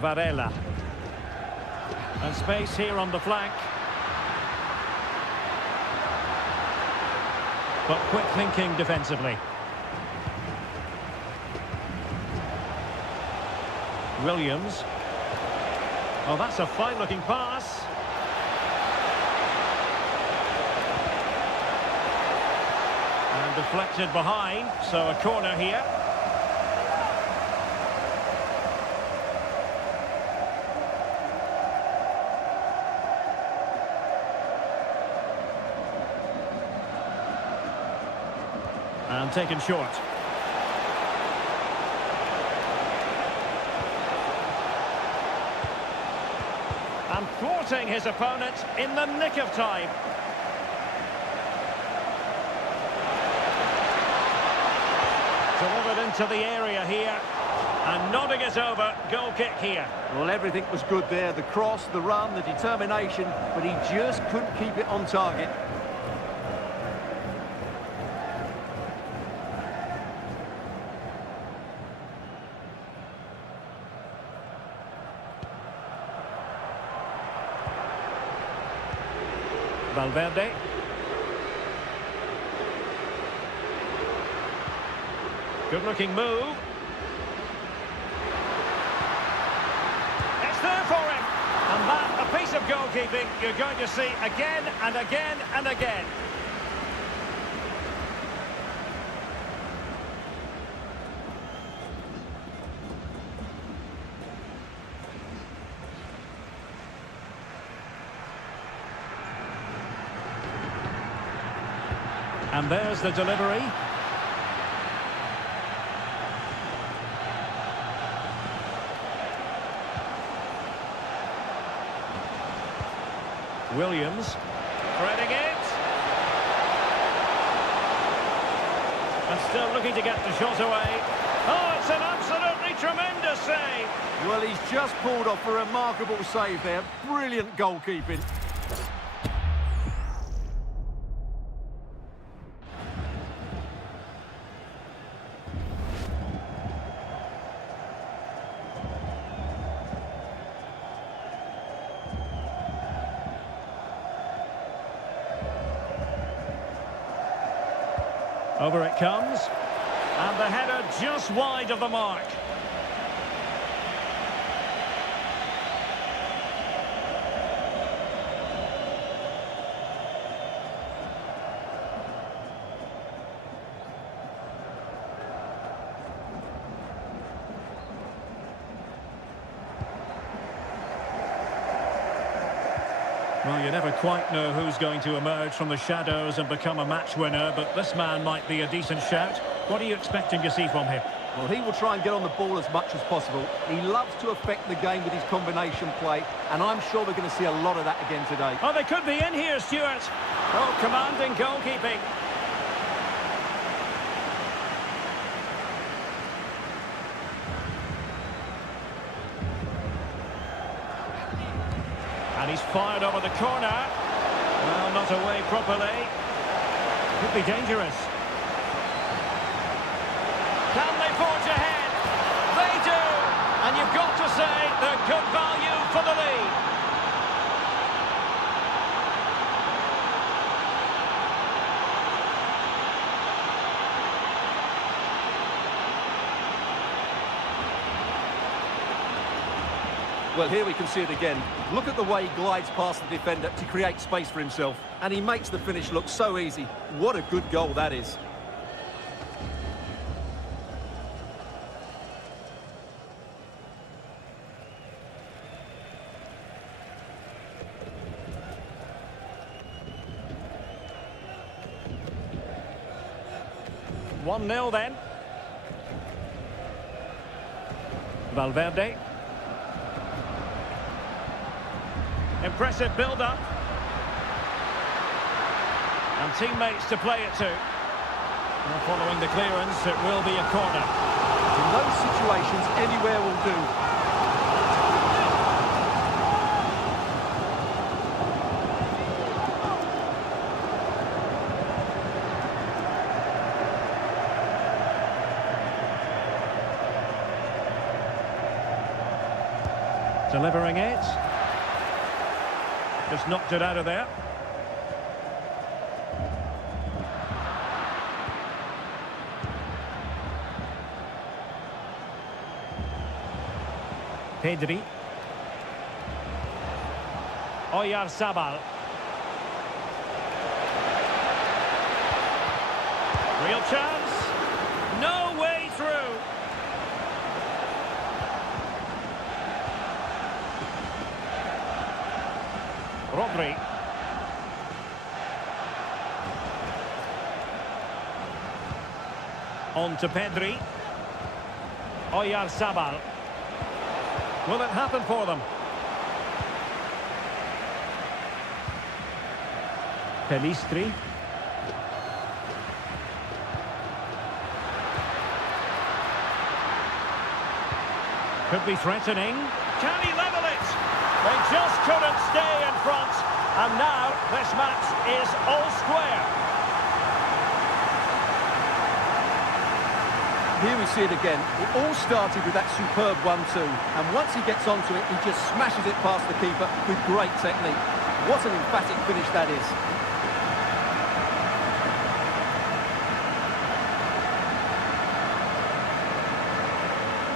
Varela. And space here on the flank. But quick thinking defensively. Williams. Oh, that's a fine-looking pass. And deflected behind, so a corner here. And taken short. And thwarting his opponent in the nick of time. Delivered into the area here. And nodding it over, goal kick here. Well, everything was good there. The cross, the run, the determination, but he just couldn't keep it on target. Valverde. Good-looking move. It's there for him. And that, a piece of goalkeeping you're going to see again and again and again. And there's the delivery. Williams threading it. And still looking to get the shot away. Oh, it's an absolutely tremendous save. Well, he's just pulled off a remarkable save there. Brilliant goalkeeping. Over it comes. And the header just wide of the mark. Well, you never quite know who's going to emerge from the shadows and become a match winner, but this man might be a decent shout. What are you expecting to see from him? Well, he will try and get on the ball as much as possible. He loves to affect the game with his combination play, and I'm sure we're going to see a lot of that again today. Oh, they could be in here, Stuart. Oh, commanding goalkeeping. And he's fired over the corner. Well, not away properly. Could be dangerous. Can they forge ahead? They do! And you've got to say they're good value for the lead. Well, here we can see it again. Look at the way he glides past the defender to create space for himself. And he makes the finish look so easy. What a good goal that is. One 0 then. Valverde. Impressive build-up. And teammates to play it to. And following the clearance, it will be a corner. In those situations, anywhere will do. Delivering it. Just knocked it out of there. Pedri. Oyarzabal. Real chance. No way through. Rodri. On to Pedri. Oyarzabal. Will it happen for them? Pelistri. Could be threatening. Can he level it? They just couldn't stay in front. And now this match is all square. Here we see it again. It all started with that superb 1-2. And once he gets onto it, he just smashes it past the keeper with great technique. What an emphatic finish that is.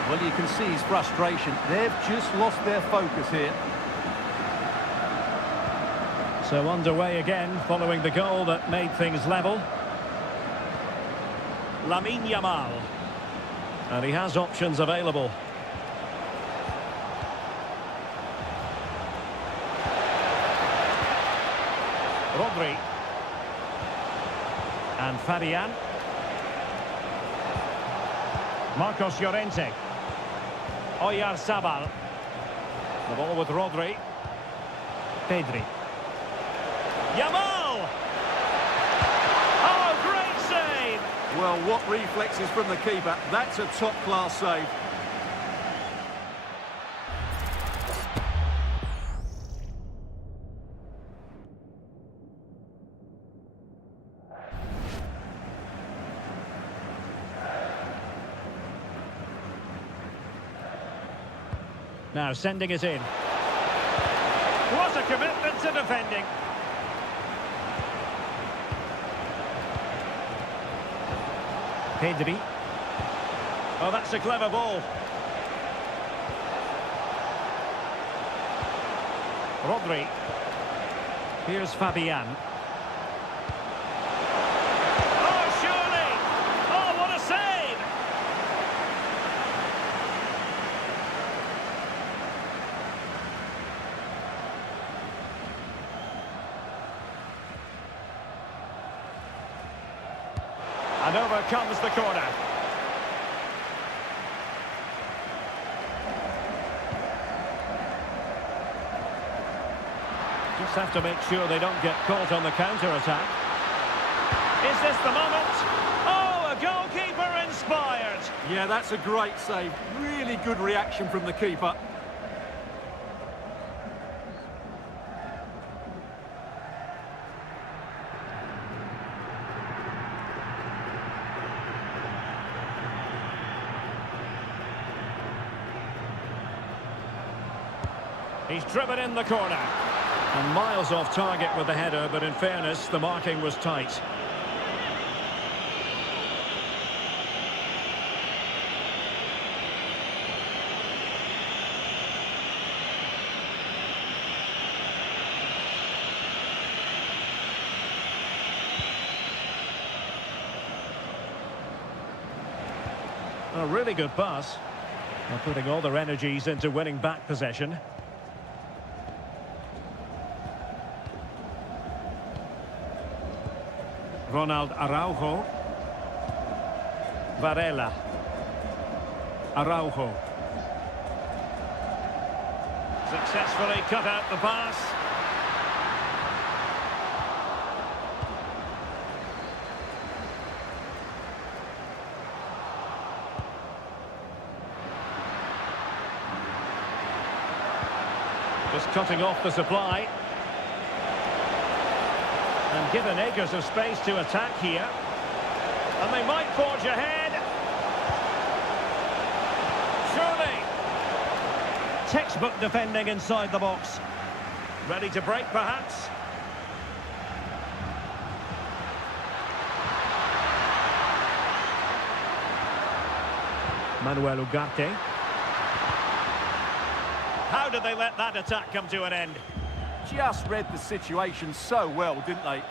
Well, you can see his frustration. They've just lost their focus here. So underway again, following the goal that made things level. Lamine Yamal. And he has options available. Rodri. And Fabian. Marcos Llorente. Oyarzabal. The ball with Rodri. Pedri. Yamal! Oh, great save! Well, what reflexes from the keeper. That's a top-class save. Now sending it in. What a commitment to defending. Pedri. Oh, that's a clever ball. Rodri. Here's Fabian. Oh, surely! Oh, what a save! And over comes the corner. Just have to make sure they don't get caught on the counter-attack. Is this the moment? Oh, a goalkeeper inspired. Yeah, that's a great save. Really good reaction from the keeper. He's driven in the corner. And miles off target with the header, but in fairness, the marking was tight. A really good pass. They're putting all their energies into winning back possession. Ronald Araujo. Varela. Araujo. Successfully cut out the pass. Just cutting off the supply. And given acres of space to attack here. And they might forge ahead. Surely. Textbook defending inside the box. Ready to break, perhaps. Manuel Ugarte. How did they let that attack come to an end? Just read the situation so well, didn't they?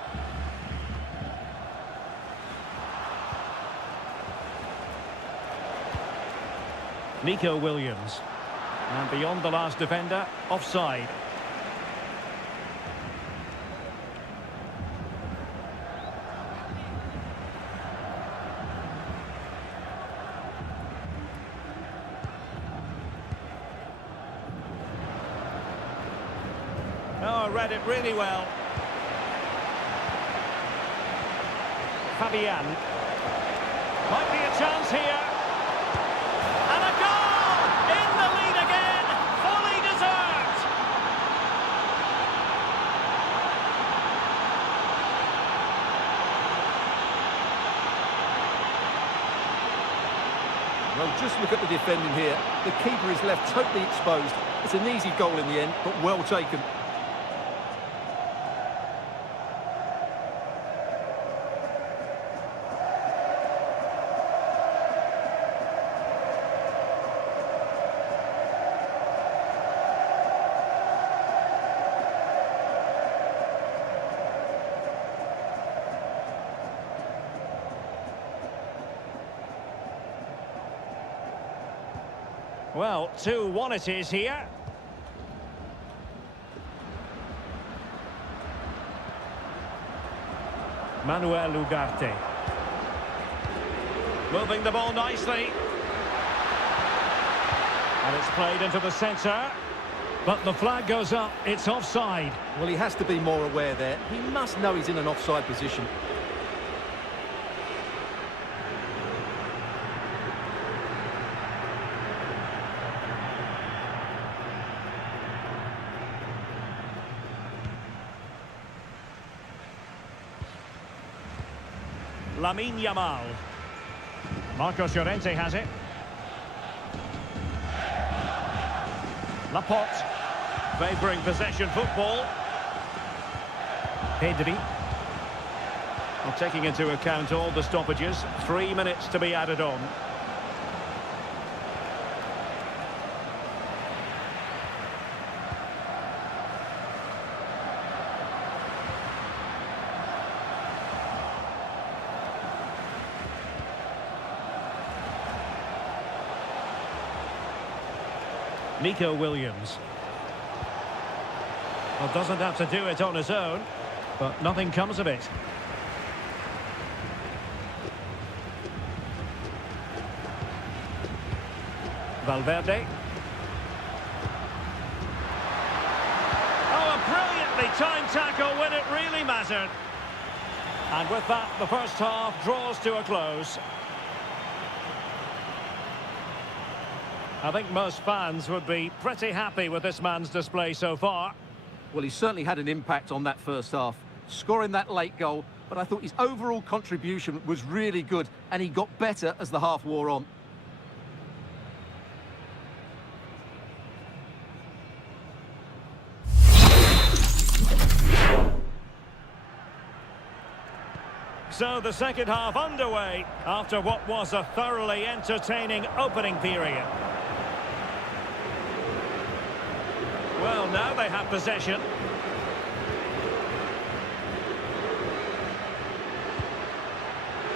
Nico Williams. And beyond the last defender, offside. Oh, read it really well. Fabian. Might be a chance here. And a goal! In the lead again! Fully deserved! Well, just look at the defending here. The keeper is left totally exposed. It's an easy goal in the end, but well taken. Well, 2-1 it is here. Manuel Ugarte. Moving the ball nicely. And it's played into the centre. But the flag goes up, it's offside. Well, he has to be more aware there. He must know he's in an offside position. Lamine Yamal. Marcos Llorente has it. Laporte. Favouring possession football. Pedri. Well, taking into account all the stoppages, 3 minutes to be added on. Nico Williams. Well, doesn't have to do it on his own, but nothing comes of it. Valverde. Oh, a brilliantly timed tackle when it really mattered. And with that, the first half draws to a close. I think most fans would be pretty happy with this man's display so far. Well, he certainly had an impact on that first half, scoring that late goal, but I thought his overall contribution was really good, and he got better as the half wore on. So the second half underway after what was a thoroughly entertaining opening period. Well, now they have possession.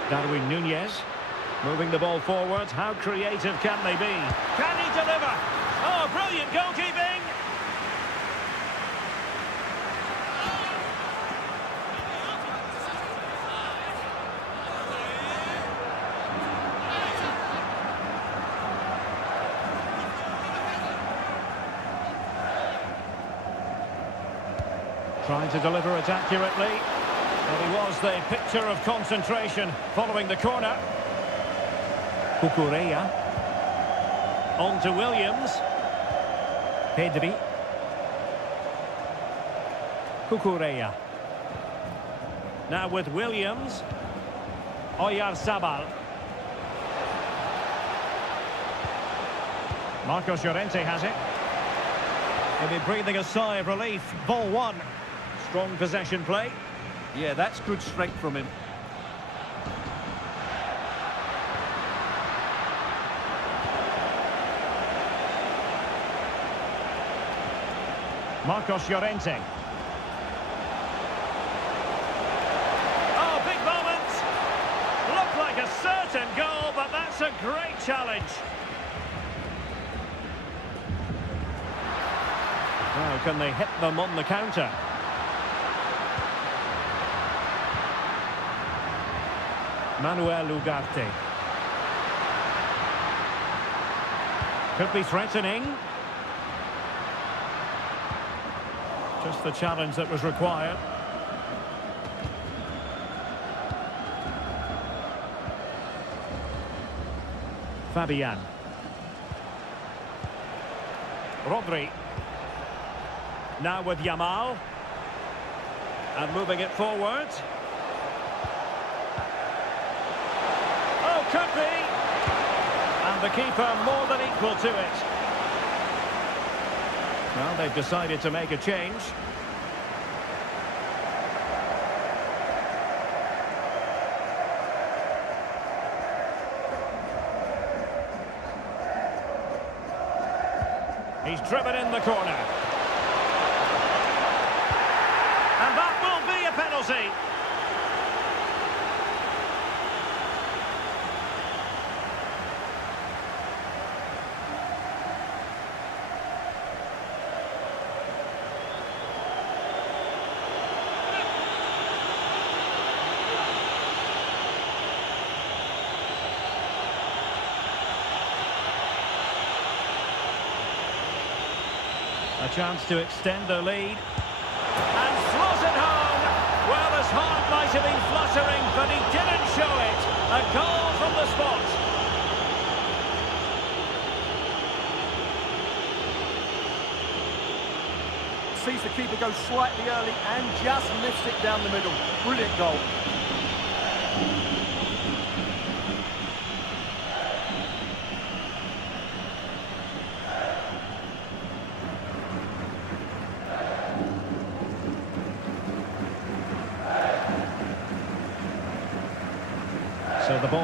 Darwin Núñez moving the ball forward. How creative can they be? Can he deliver? Oh, brilliant goalkeeping! Trying to deliver it accurately. And he was the picture of concentration following the corner. Cucurella. On to Williams. Pedri. Cucurella. Now with Williams. Oyarzabal. Marcos Llorente has it. He'll be breathing a sigh of relief. Ball one. Strong possession play. Yeah, that's good strength from him. Marcos Llorente. Oh, big moment. Looked like a certain goal, but that's a great challenge. Now, can they hit them on the counter? Manuel Ugarte. Could be threatening. Just the challenge that was required. Fabian. Rodri. Now with Yamal. And moving it forward. Could be. And the keeper more than equal to it. Well, they've decided to make a change. He's driven in the corner. And that will be a penalty. A chance to extend the lead. And throws it home. Well, his heart might have been fluttering, but he didn't show it. A goal from the spot. Sees the keeper go slightly early and just lifts it down the middle. Brilliant goal.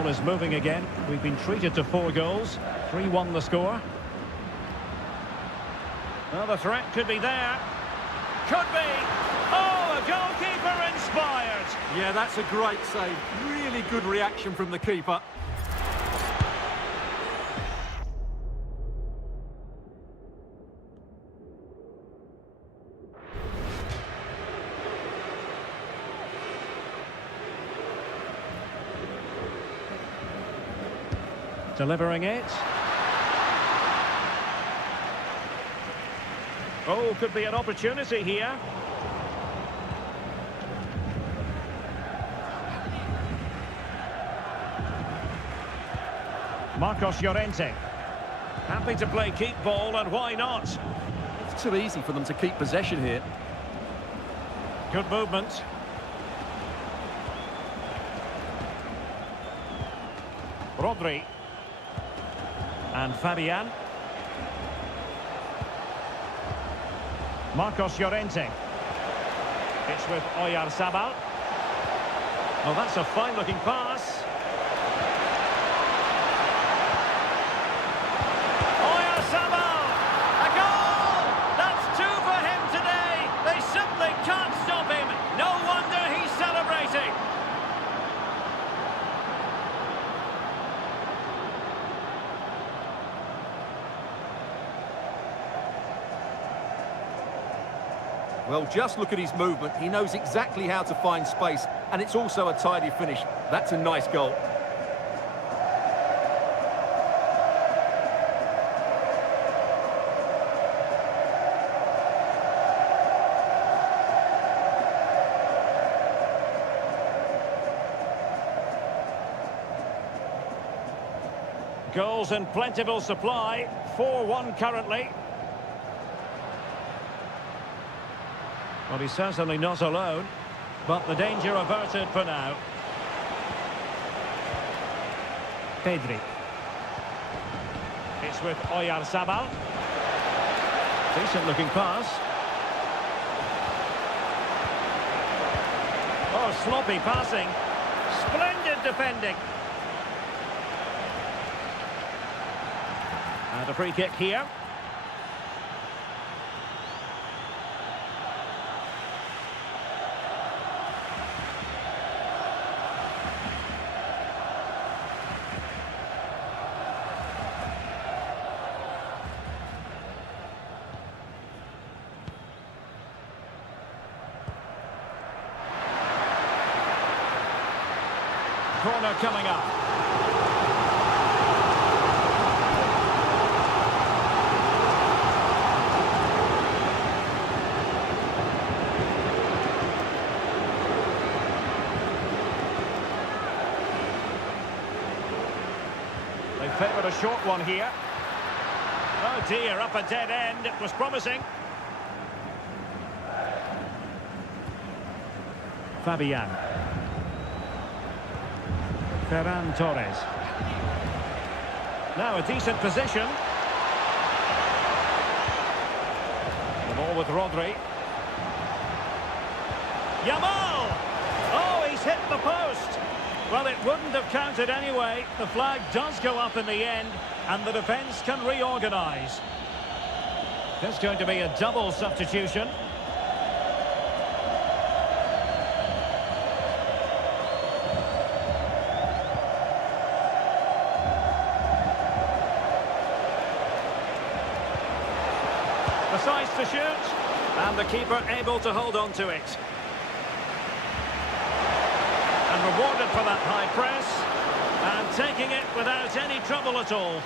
ball is moving again. We've been treated to 4 goals. 3-1 the score. Well, the threat could be there. Could be. Oh, a goalkeeper inspired. Yeah, that's a great save. Really good reaction from the keeper. Delivering it. Oh, could be an opportunity here. Marcos Llorente. Happy to play keep ball, and why not? It's too easy for them to keep possession here. Good movement. Rodri. And Fabian. Marcos Llorente. It's with Oyarzabal. Well, that's a fine-looking pass. Oyarzabal! A goal! That's 2 for him today. They simply can't stop him. No wonder he's celebrating. Well, just look at his movement. He knows exactly how to find space, and it's also a tidy finish. That's a nice goal. Goals in plentiful supply. 4-1 currently. Well, he's certainly not alone, but the danger averted for now. Pedri. It's with Oyarzabal. Decent looking pass. Oh, sloppy passing. Splendid defending. And a free kick here. Corner coming up. They favoured a short one here. Oh dear, up a dead end. It was promising. Fabian. Ferran Torres. Now a decent position. The ball with Rodri. Yamal! Oh, he's hit the post. Well, it wouldn't have counted anyway. The flag does go up in the end, and the defence can reorganise. There's going to be a double substitution. Decides to shoot, and the keeper able to hold on to it. And rewarded for that high press, and taking it without any trouble at all.